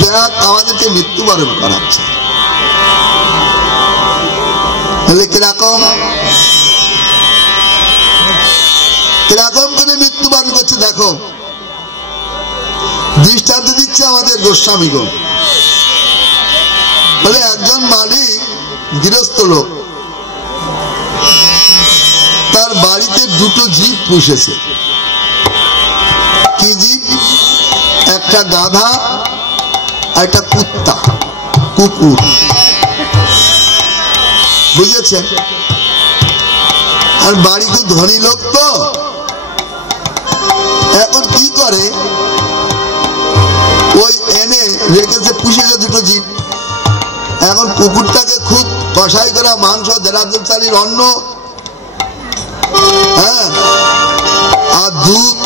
ব্যাগ আমাদেরকে মৃত্যুবরণ করাচ্ছে। তাহলে কিরকম কিরকম করে মৃত্যুবরণ করছে দেখো। দৃষ্টান্ত দিচ্ছে আমাদের গোস্বামীগণ। বলে একজন মালিক গৃহস্থ লোক, তার বাড়িতে দুটো জীব পুষেছে। কি জীব? একটা গাধা আর একটা কুত্তা, কুকুর। বুঝেছেন? আর বাড়ি খুব ধনী লোক তো, এখন কি করে, ওই এনে রেখেছে, পুষেছে দুটো জীব। এখন কুকুরটাকে খুব কষাই করা মাংস, দেরাদুল চালির অন্ন, হ্যাঁ, আর দুধ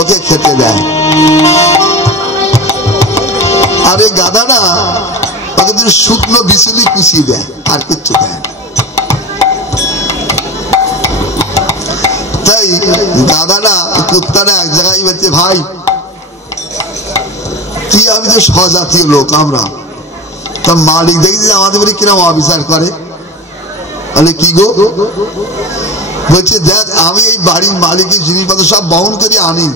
ওকে খেতে দেয়। আর এই গাধাটা ওকে শুকনো বিচুলি কুচিয়ে দেয়, আর কিচ্ছু দেয় না। তাই গাধাটা কুত্তাটা এক জায়গায় বলছে, ভাই কি, আমি তো স্বজাতীয় লোক আমরা, তা মালিক দেখি আমাদের বাড়ি কিরম অবিচার করে। বলে কি গো? বলছে দেখ, আমি এই বাড়ির মালিকের জিনিসপত্র সব বহন করে আনি,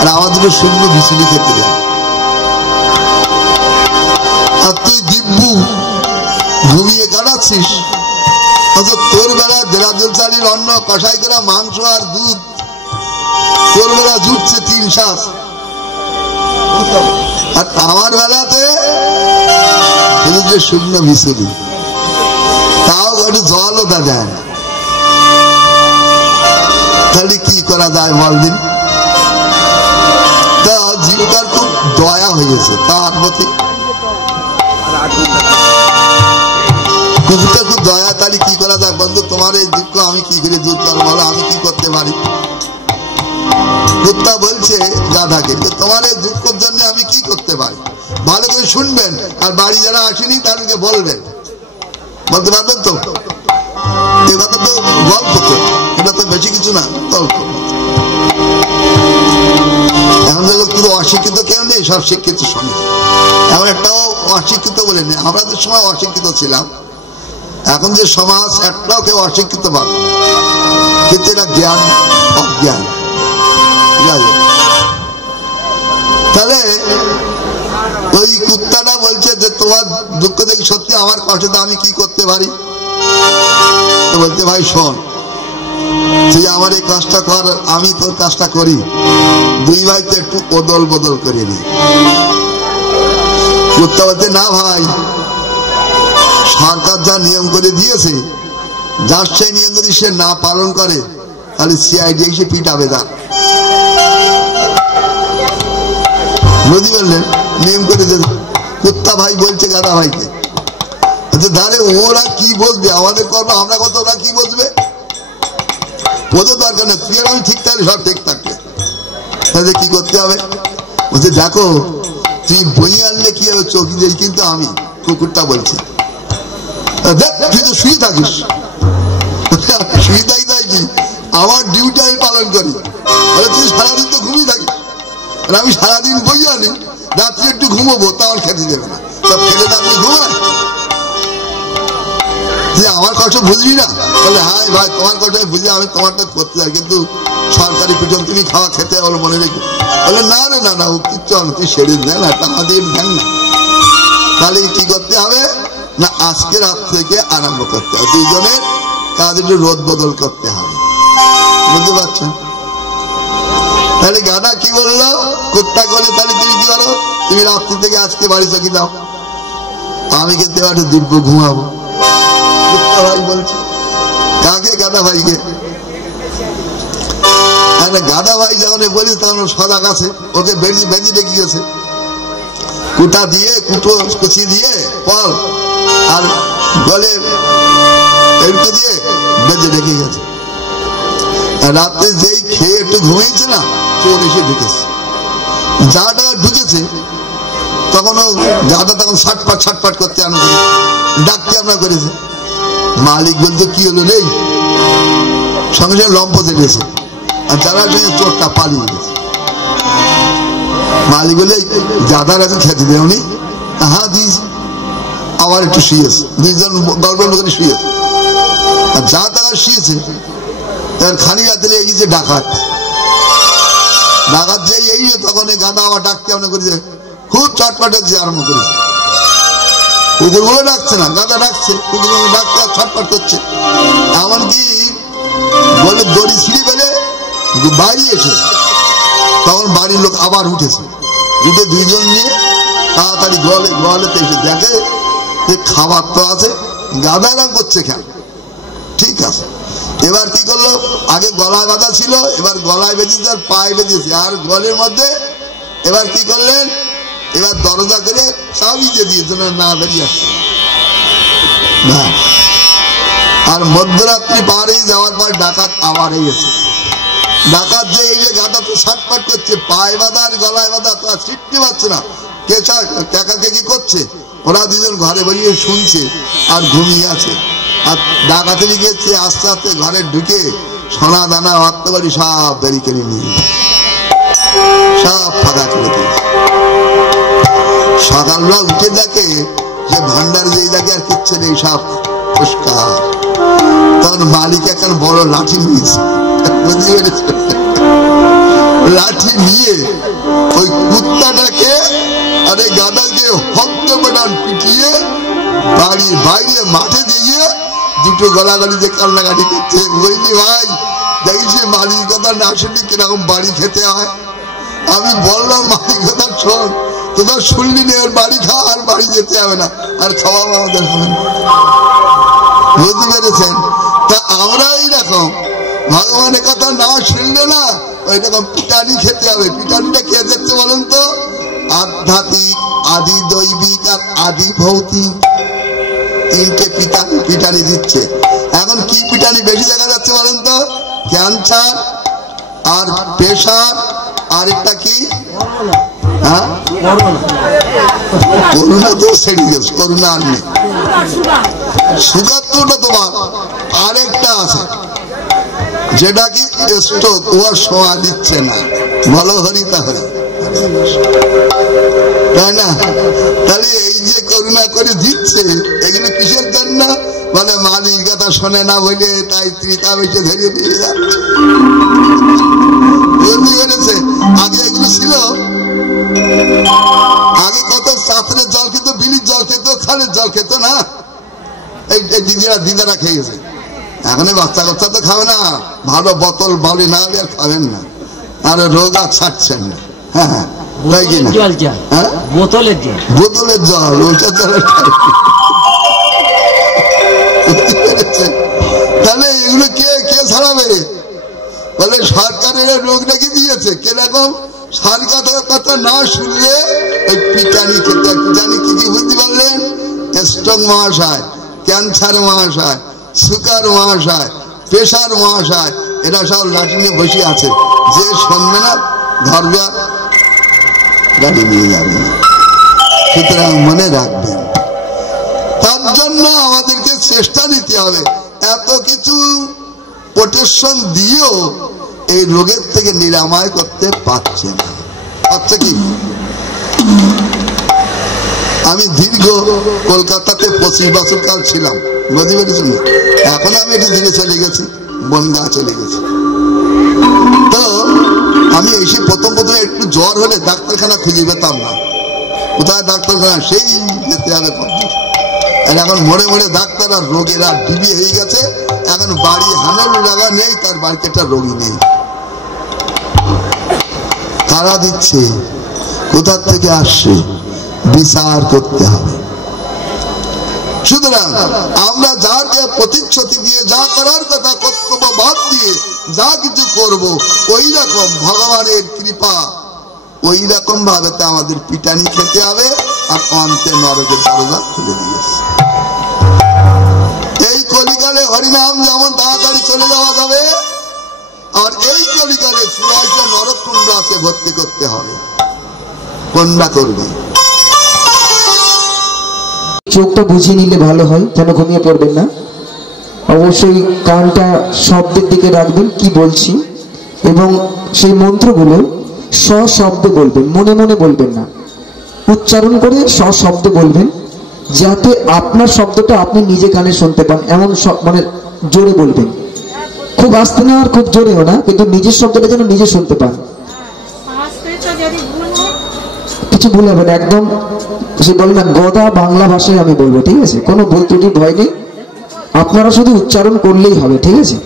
আর আমাদের শূন্য বিচুলি খেতে দেয়। আর তুই দিব্যু ঘুমিয়ে কাটাচ্ছিস, তোর বেলা দেরাদুল চালির অন্ন, কষাই করা মাংস আর দুধ, তোর বেলা জুটছে 3 শ্বাস, আর আমার বেলাতে শূন্য বিচুলি, তাও একটু জলও তা দেয় না। তাহলে কি করা যায় বলদিন? তা জীবটার খুব দয়া হয়েছে তার প্রতি, কুকুরটা খুব দয়া। তাহলে কি করা যায় বন্ধু? তোমার এই দুঃখ আমি কি করে দূর করবো, বলো আমি কি করতে পারি? কুত্তা বলছে গাধাকে, তোমার এই দুঃখের জন্য আমি কি করতে পারি? ভালো করে শুনবেন, আর বাড়ি যারা আসেনি তাদেরকে বলবেন। বলতে পারবেন তো? এ কথা তো গল্প, তো এটা তো বেশি কিছু না, গল্প। এখন যে লোক শুধু অশিক্ষিত কেউ নেই, সব শিক্ষিত সঙ্গে। এমন একটাও অশিক্ষিত বলে নেই। আমাদের সময় অশিক্ষিত ছিলাম, এখন যে সমাজ একটাও কেউ অশিক্ষিত পাবে, কিন্তু এটা জ্ঞান অজ্ঞান। তাহলে ওই কুত্তাটা বলছে যে তোমার দুঃখ দেখি সত্যি আমার কষ্টে আমি কি করতে পারি? বলতে ভাই শোন, তুই আমার এই কাজটা কর, আমি তোর কাজটা করি, দুই ভাই তো একটু ওদল বদল করে নি। কুত্তা বলতে না ভাই, সরকার যা নিয়ম করে দিয়েছে, যার সেই নিয়ম যদি সে না পালন করে তাহলে সিআইডি এসে পিটাবে। তা বুঝতে পারলেন? নিয়ম করে দেবে। কুত্তা ভাই বলছে গাধা ভাইকে, তাহলে ওরা কি বলবে? আমাদের কর্ম আমরা কত, ওরা কি বলবে? ওদের দরকার নেই, তুই আর আমি ঠিক থাকলে সব ঠিক থাকবে। তাহলে কি করতে হবে? বলছে দেখো, তুই বই আনলে কি হবে, চৌকি দেই, কিন্তু আমি, কুকুরটা বলছি, তুই তো শুয়ে থাকিস। শুয়ে থাকি তাই কি, আমার ডিউটি আমি পালন করি। তুই সারাদিন তো ঘুমিয়ে থাকিস, আর আমি সারাদিন বই আনি, রাত্রে একটু ঘুমোবো, তা আমার খেতে দেবে না। সব খেলে না আপনি ঘুমায়, যে আমার কষ্ট বুঝবি না? বলে হাই ভাই, তোমার কষ্ট বুঝি, আমি তোমারটা করতে চাই, কিন্তু সরকারি পিছন তুমি খাওয়া খেতে বলো, মনে রেখো। বলে না রে না, ও কিচ্ছু তুই সেরে দেন না, আমাদের দেন না। তাহলে কি করতে হবে না, আজকে রাত থেকে আরম্ভ করতে হবে, দুইজনের কাজ একটু রোদ বদল করতে হবে। বুঝতে পারছেন? তাহলে গাদা কি বললো? কুত্তা বলে তাহলে তুমি কি করো? তুমি রাত্রি থেকে আজকে বাড়ি চকি দাও, আমি কিন্তু একটু দিব্য ঘুমাবো। কুত্তা ভাই বলছে কাকে? গাদা ভাইকে। গাদা ভাই যখন বলি তখন সজাগ আছে, ওকে বেঁধে রেখে গেছে কুটা দিয়ে, কুচি দিয়ে ফল আর গলে একটু দিয়ে বেঁধে রেখে গেছে। রাতে যেই খেয়ে একটু ঘুমিয়েছে না, চোর এসে ঢুকেছে। যাটা ঢুকেছে তখন গাদা তখন ছাটপাট করতে আনবে, ডাকতে আমরা করেছে। মালিক বলতে কি হলো রে? সঙ্গে সঙ্গে লম্প চেটেছে, আর যারা চোরটা পালিয়ে গেছে। মালিক বলে যাদার কাছে খেতে দেওনি? হ্যাঁ দিয়েছি। আবার একটু শুয়েছে, দুইজন গল্পের মতন শুয়েছে। আর যা তারা শুয়েছে খানি রাত্রে এগিয়েছে ডাকাত। যে এই তখন এই গাদা আবার ডাকতে মনে করেছে, খুব ছটপট হচ্ছে আরম্ভ করেছে। কুকুর গুলো ডাকছে না, গাদা ডাকছে, কুকুর গুলো ডাকতে ছটপট করছে। এমনকি বলে দড়ি ছিঁড়ি পেলে বাইরে এসেছে। তখন বাড়ির লোক আবার উঠেছে, উঠে দুইজন নিয়ে তাড়াতাড়ি গোয়ালেতে এসে দেখে যে খাবার তো আছে, গাদা এরকম করছে কেন? ঠিক আছে, এবার কি করলো? আগে গলা বাঁধা ছিল, এবার গলায় বেঁধেছে আর পায়ে বেঁধেছে, আর গলের মধ্যে এবার কি করলেন? এবার দরজা করে চাবি দিয়ে দিয়েছে, না বেরিয়ে আসছে। আর মধ্যরাত্রি পার হয়ে যাওয়ার পর ডাকাত আবার এসেছে। ডাকাত যে এই যে গাদা তো ছটপট করছে, পায়ে বাঁধা আর গলায় বাঁধা, তো আর চিঠতে পারছে না, কাকাকে কি করছে? ওরা দুজন ঘরে বেরিয়ে শুনছে আর ঘুমিয়ে আছে। আর ডাকাতে গিয়েছে আস্তে আস্তে ঘরে ঢুকে সোনা দানা অর্থ বাড়ি সব বেরি করে নিয়ে সব ফাঁকা করে দিয়েছে। সকালবেলা উঠে দেখে যে ভান্ডার যেই দেখে আর কিচ্ছে নেই, সব পুরস্কার। তখন মালিক এখন বড় লাঠি নিয়েছে, বুঝতে পেরেছে? লাঠি নিয়ে ওই কুত্তাটাকে আর এই গাদাকে হত্যা পিটিয়ে বাড়ির বাইরে মাঠে দিয়ে দুটো গলাগলিতে কান্নাকাটি করছে। বুঝলি ভাই, দেখছি মালিক কথা না শুনলে কিরকম বাড়ি খেতে হয়। আমি বললাম মালিক কথা শোন, তোরা শুনলি না, ওর বাড়ি খাওয়া আর বাড়ি যেতে হবে না, আর খাওয়া আমাদের হবে না। বুঝতে পেরেছেন? তা আমরা এইরকম ভগবানের কথা না শুনলে না, ওই রকম পিটানি খেতে হবে। পিটানিটা কে দেখতে বলেন তো? আধ্যাত্মিক, আদি দৈবিক আর আদি ভৌতিক, তিনটে পিটানি দিচ্ছে। এখন কি পিটানি বেশি দেখা যাচ্ছে বলেন তো? ক্যান্সার আর প্রেশার, আর একটা কি? হ্যাঁ, করোনা তো সেরে গেছে, করোনা আর নেই। সুগার তো তোমার আরেকটা আছে, যেটা কি স্ট্রোক, ওর সোয়া দিচ্ছে না। ভালো হরি তাহলে, তাই না? তাহলে এই যে করুণা করে দিচ্ছে, এগুলো কিসের জন্য? বলে মালিক কথা শোনে না বলে, তাই ত্রিতা বেশি ধরিয়ে দিয়ে যাচ্ছে। বুঝতে পেরেছে? আগে এগুলো ছিল, আগে কত চাষের জল খেত, বিলির জল খেত, খালের জল খেত না, এই দিদারা খেয়ে গেছে। এখন বাচ্চা কাচ্চা তো খাবে না, ভালো বোতল বালি না হলে আর খাবেন না, আর রোগ আর ছাড়ছেন না। হ্যাঁ, বোতলের জল, ওইটা তাহলে এগুলো কে ছাড়াবে? বলে সরকারের রোগ নাকি দিয়েছে। কিরকম? সরকারের কথা না শুনলে ওই পিটানি খেতে। পিটানি কি কি বুঝতে পারলেন? স্ট্রোক মহাশয়, ক্যান্সার মহাশয়, সুগার মহাশয়, প্রেশার মহাশয়, এরা সব লাঠি নিয়ে বসে আছে। যে শুনবে না ধরবে, গাড়ি নিয়ে যাবে। সুতরাং মনে রাখবেন, তার জন্য আমাদেরকে চেষ্টা নিতে হবে। এত কিছু প্রোটেকশন দিয়েও এই রোগের থেকে নিরাময় করতে পারছে না। পারছে কি? আমি দীর্ঘ কলকাতাতে 25 বছর কাল ছিলাম, বুঝতে পেরেছেন? এখন আমি একটু দিনে চলে গেছি, বনগা চলে গেছি। তো আমি এসে প্রথম একটু জ্বর হলে ডাক্তারখানা খুঁজে পেতাম না। কোথায় ডাক্তারখানা? সেই যেতে হবে। এখন মোড়ে মোড়ে ডাক্তার, আর রোগেরা ডিবি হয়ে গেছে। এখন বাড়ি হানালো লাগা নেই, তার বাড়িতে একটা রোগী নেই। কারা দিচ্ছে, কোথা থেকে আসছে, বিচার করতে হবে। সুতরাং আমরা যাকে প্রতিশ্রুতি দিয়ে যা করার কথা কর্তব্য বাদ দিয়ে যা কিছু করব, ওই রকম ভগবানের কৃপা ওই রকম ভাবে তো আমাদের পিটানি খেতে হবে। আর অন্তে নরকের দরজা খুলে দিয়েছে। এই কলিকালে হরিনাম যেমন তাড়াতাড়ি চলে যাওয়া যাবে, আর এই কলিকালে চুরাইটা নরক কুণ্ড আছে, ভর্তি করতে হবে। কন্যা করবে, চোখটা বুঝিয়ে নিলে ভালো হয়, যেন ঘুমিয়ে পড়বেন না। অবশ্যই কানটা শব্দের দিকে রাখবেন কি বলছি, এবং সেই মন্ত্রগুলো সশব্দে বলবেন, মনে মনে বলবেন না, উচ্চারণ করে সশব্দে বলবেন, যাতে আপনার শব্দটা আপনি নিজে কানে শুনতে পান। এমন মানে জোরে বলবেন, খুব আস্তে না আর খুব জোরেও না, কিন্তু নিজের শব্দটা যেন নিজে শুনতে পান। কিছু ভুল হবে না, একদম সে বলে না গদা বাংলা ভাষায় আমি বলবো, ঠিক আছে? কোনো ভুল ত্রুটি ভয় নেই, আপনারা শুধু উচ্চারণ করলেই হবে, ঠিক আছে?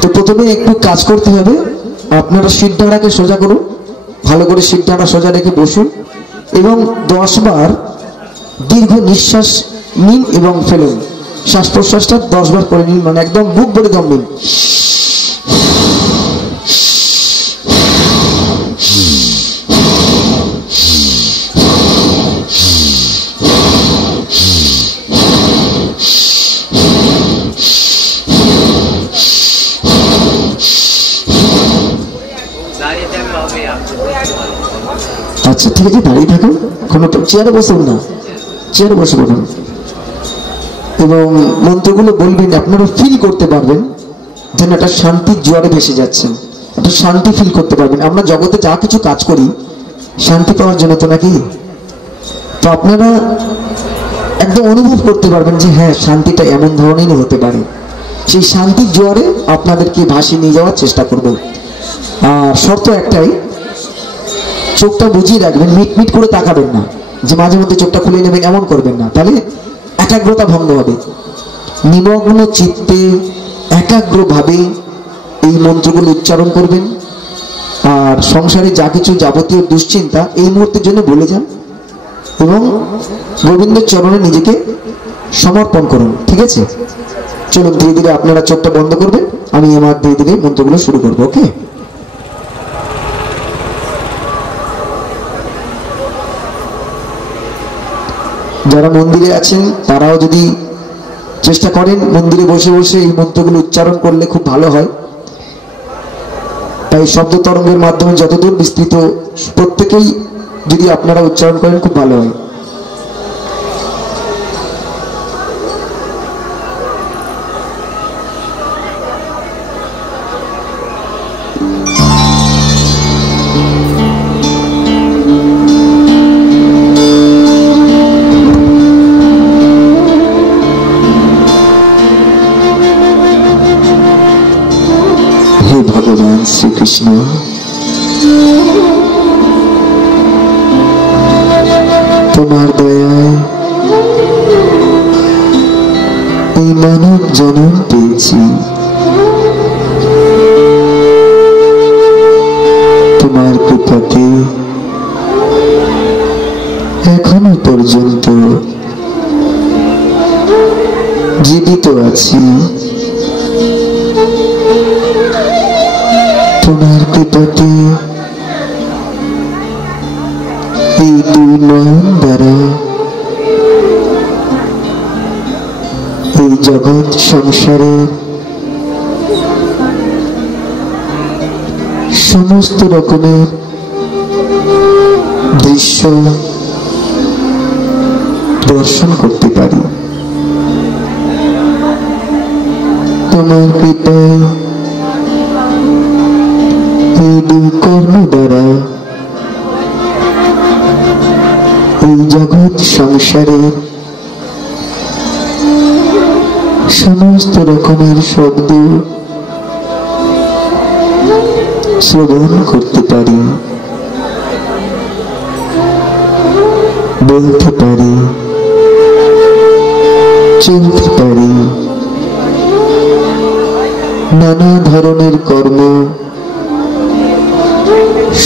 তো প্রথমে একটু কাজ করতে হবে। আপনারা সিদ্ধারাকে সোজা করুন, ভালো করে সিদ্ধারা সোজা রেখে বসুন, এবং 10 বার দীর্ঘ নিঃশ্বাস নিন এবং ফেলুন। শ্বাস প্রশ্বাসটা 10 বার করে নিন, মানে একদম বুক ভরে দম নিন। আচ্ছা ঠিক আছে, দাঁড়িয়ে থাকুন, কোনো চেয়ারে বসুন না, চেয়ারে বসে পড়ুন, এবং মন্ত্রগুলো বলবেন। আপনারা ফিল করতে পারবেন যেন একটা শান্তির জোয়ারে ভেসে যাচ্ছেন, একটা শান্তি ফিল করতে পারবেন। আমরা জগতে যা কিছু কাজ করি শান্তি পাওয়ার জন্য তো নাকি? তো আপনারা একদম অনুভব করতে পারবেন যে হ্যাঁ, শান্তিটা এমন ধরনেরই হতে পারে। সেই শান্তির জোয়ারে আপনাদেরকে ভাসিয়ে নিয়ে যাওয়ার চেষ্টা করব। আর শর্ত একটাই, চোখটা বুঝিয়ে রাখবেন, মিটমিট করে তাকাবেন না, যে মাঝে মধ্যে চোখটা খুলে নেবেন, এমন করবেন না, তাহলে একাগ্রতা ভঙ্গ হবে। নিমগ্ন চিত্তে একাগ্রভাবে এই মন্ত্রগুলো উচ্চারণ করবেন। আর সংসারে যা কিছু যাবতীয় দুশ্চিন্তা এই মুহূর্তের জন্য ভুলে যান, এবং গোবিন্দের চরণে নিজেকে সমর্পণ করুন, ঠিক আছে? চলুন ধীরে ধীরে আপনারা চোখটা বন্ধ করবেন, আমি আমার ধীরে ধীরে মন্ত্রগুলো শুরু করবো। ওকে? যারা মন্দিরে আছেন তারাও যদি চেষ্টা করেন মন্দিরে বসে বসে এই মন্ত্রগুলো উচ্চারণ করলে খুব ভালো হয়। তাই শব্দ তরঙ্গের মাধ্যমে যতদূর বিস্তৃত, প্রত্যেকেই যদি আপনারা উচ্চারণ করেন খুব ভালো হয়। ভগবান শ্রীকৃষ্ণ, তোমার দয়ায় এই মানব জন্ম পেয়েছি। তোমার কৃপাতে এখনো পর্যন্ত জীবিত আছি। তোমার কৃপাতে এই 2 নয়ন দ্বারা এই জগৎ সংসারে সমস্ত রকমের দৃশ্য দর্শন করতে পারি। তোমার কৃপায় এই 2 কর্ণ দ্বারা এই জগৎ সংসারে সমস্ত রকমের শব্দ শ্রবণ করতে পারি, বলতে পারি, চলতে পারি, নানা ধরনের কর্ম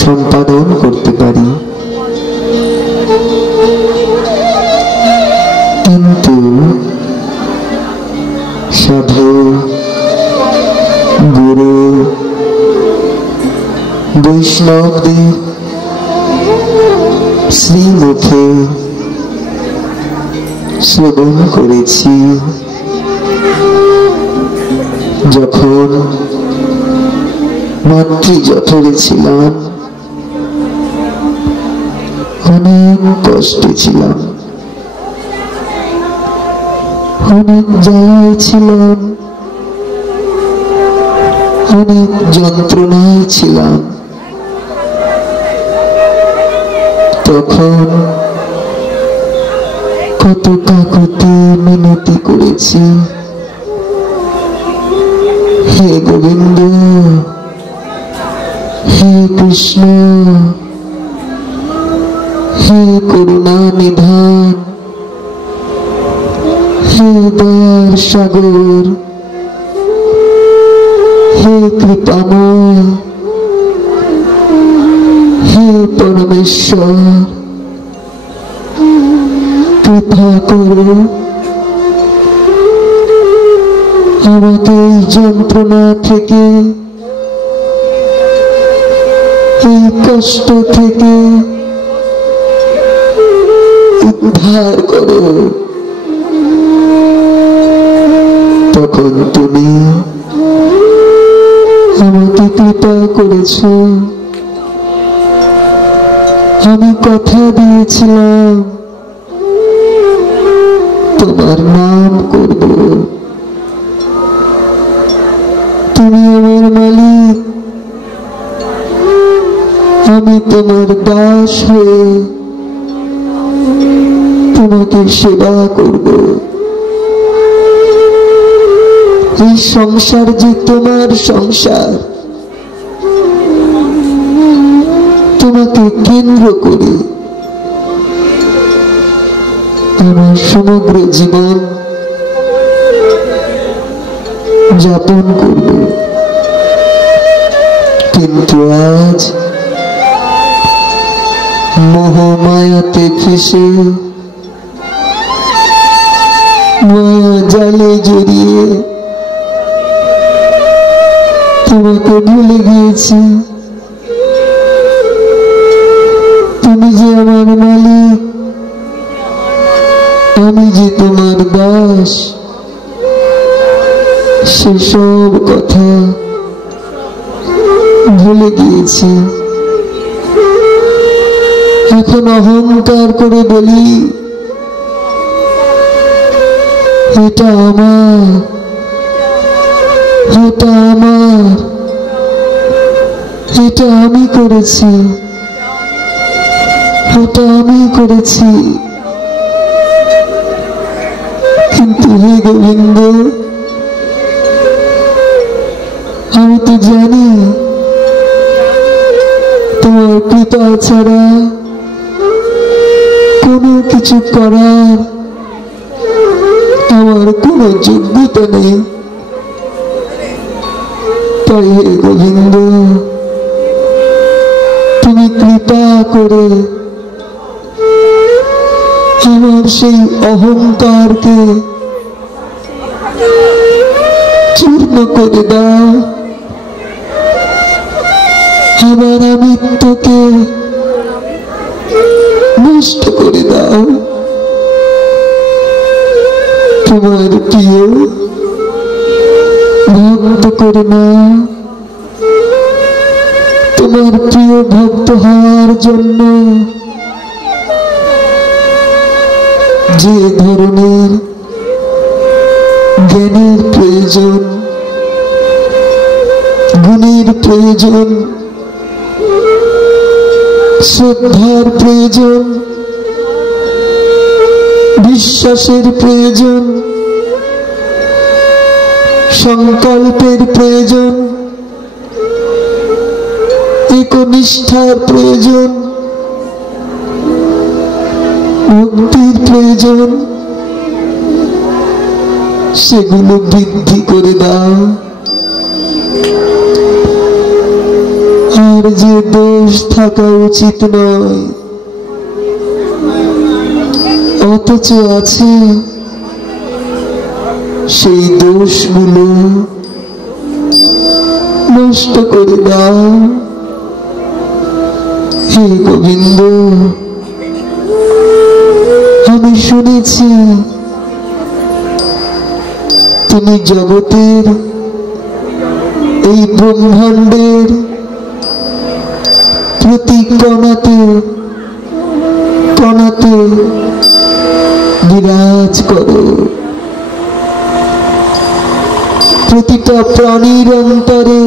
সম্পাদন করতে পারি, কিন্তু সাধু গুরু বৈষ্ণবদের শ্রীমুখে শ্রবণ করেছি। যখন মাতৃজঠরে ছিলাম অনেক কষ্টে ছিলাম, অনেক জ্বালায় ছিলাম, অনেক যন্ত্রণায় ছিলাম। তখন কত কাকুতি মিনতি করেছি, হে গোবিন্দ, হে কৃষ্ণ, হে করুণা নিধান, হে দয়ার সাগর, হে কৃপাময়, হে পরমেশ্বর, কৃপা করো আমাকে এই যন্ত্রণা থেকে, এই কষ্ট থেকে উদ্ধার করো। তখন তুমি আমাকে কৃপা করেছ। আমি কথা দিয়েছিলাম তোমার নাম করব, তুমি আমার মালিক, আমি তোমার দাস হয়ে তোমাকে সেবা করব। এই সংসার যে তোমার সংসার, তোমাকে কেন্দ্র করে আমার সমগ্র জীবন যাপন করব। কিন্তু আজ মোহমায়াতে ফেসে, মায়া জালে জড়িয়ে তোমাকে ভুলে গিয়েছি। তুমি যে আমার মালিক, আমি যে তোমার দাস, সেসব কথা ভুলে গিয়েছি। এখন অহংকার করে বলি, এটা আমার, এটা আমার, এটা আমি করেছি, এটা আমি করেছি। কিন্তু হে গোবিন্দ, আমি তো জানি তোমার কৃপা ছাড়া কোনো কিছু করার আমার কোনো যোগ্যতা নেই। তাই হে গোবিন্দ, তুমি কৃপা করে আমার সেই অহংকারকে চূর্ণ করে দাও, আমার আমিত্বকে নষ্ট করে দাও। তোমার প্রিয় ভক্ত করে নাও। তোমার প্রিয় ভক্ত হওয়ার জন্য যে ধরনের জ্ঞানের প্রয়োজন, গুণের প্রয়োজন, শ্রদ্ধার প্রয়োজন, বিশ্বাসের প্রয়োজন, সংকল্পের প্রয়োজন, একনিষ্ঠার প্রয়োজন, ভক্তির প্রয়োজন, সেগুলো বৃদ্ধি করে দাও। আর যে দোষ থাকা উচিত নয় অথচ আছে, সেই দোষগুলো নষ্ট করে দাও হে গোবিন্দ। আমি শুনেছি তুমি জগতের এই ব্রহ্মাণ্ডের প্রতি কণাতে কণাতে বিরাজ করো, প্রতিটা প্রাণীর অন্তরে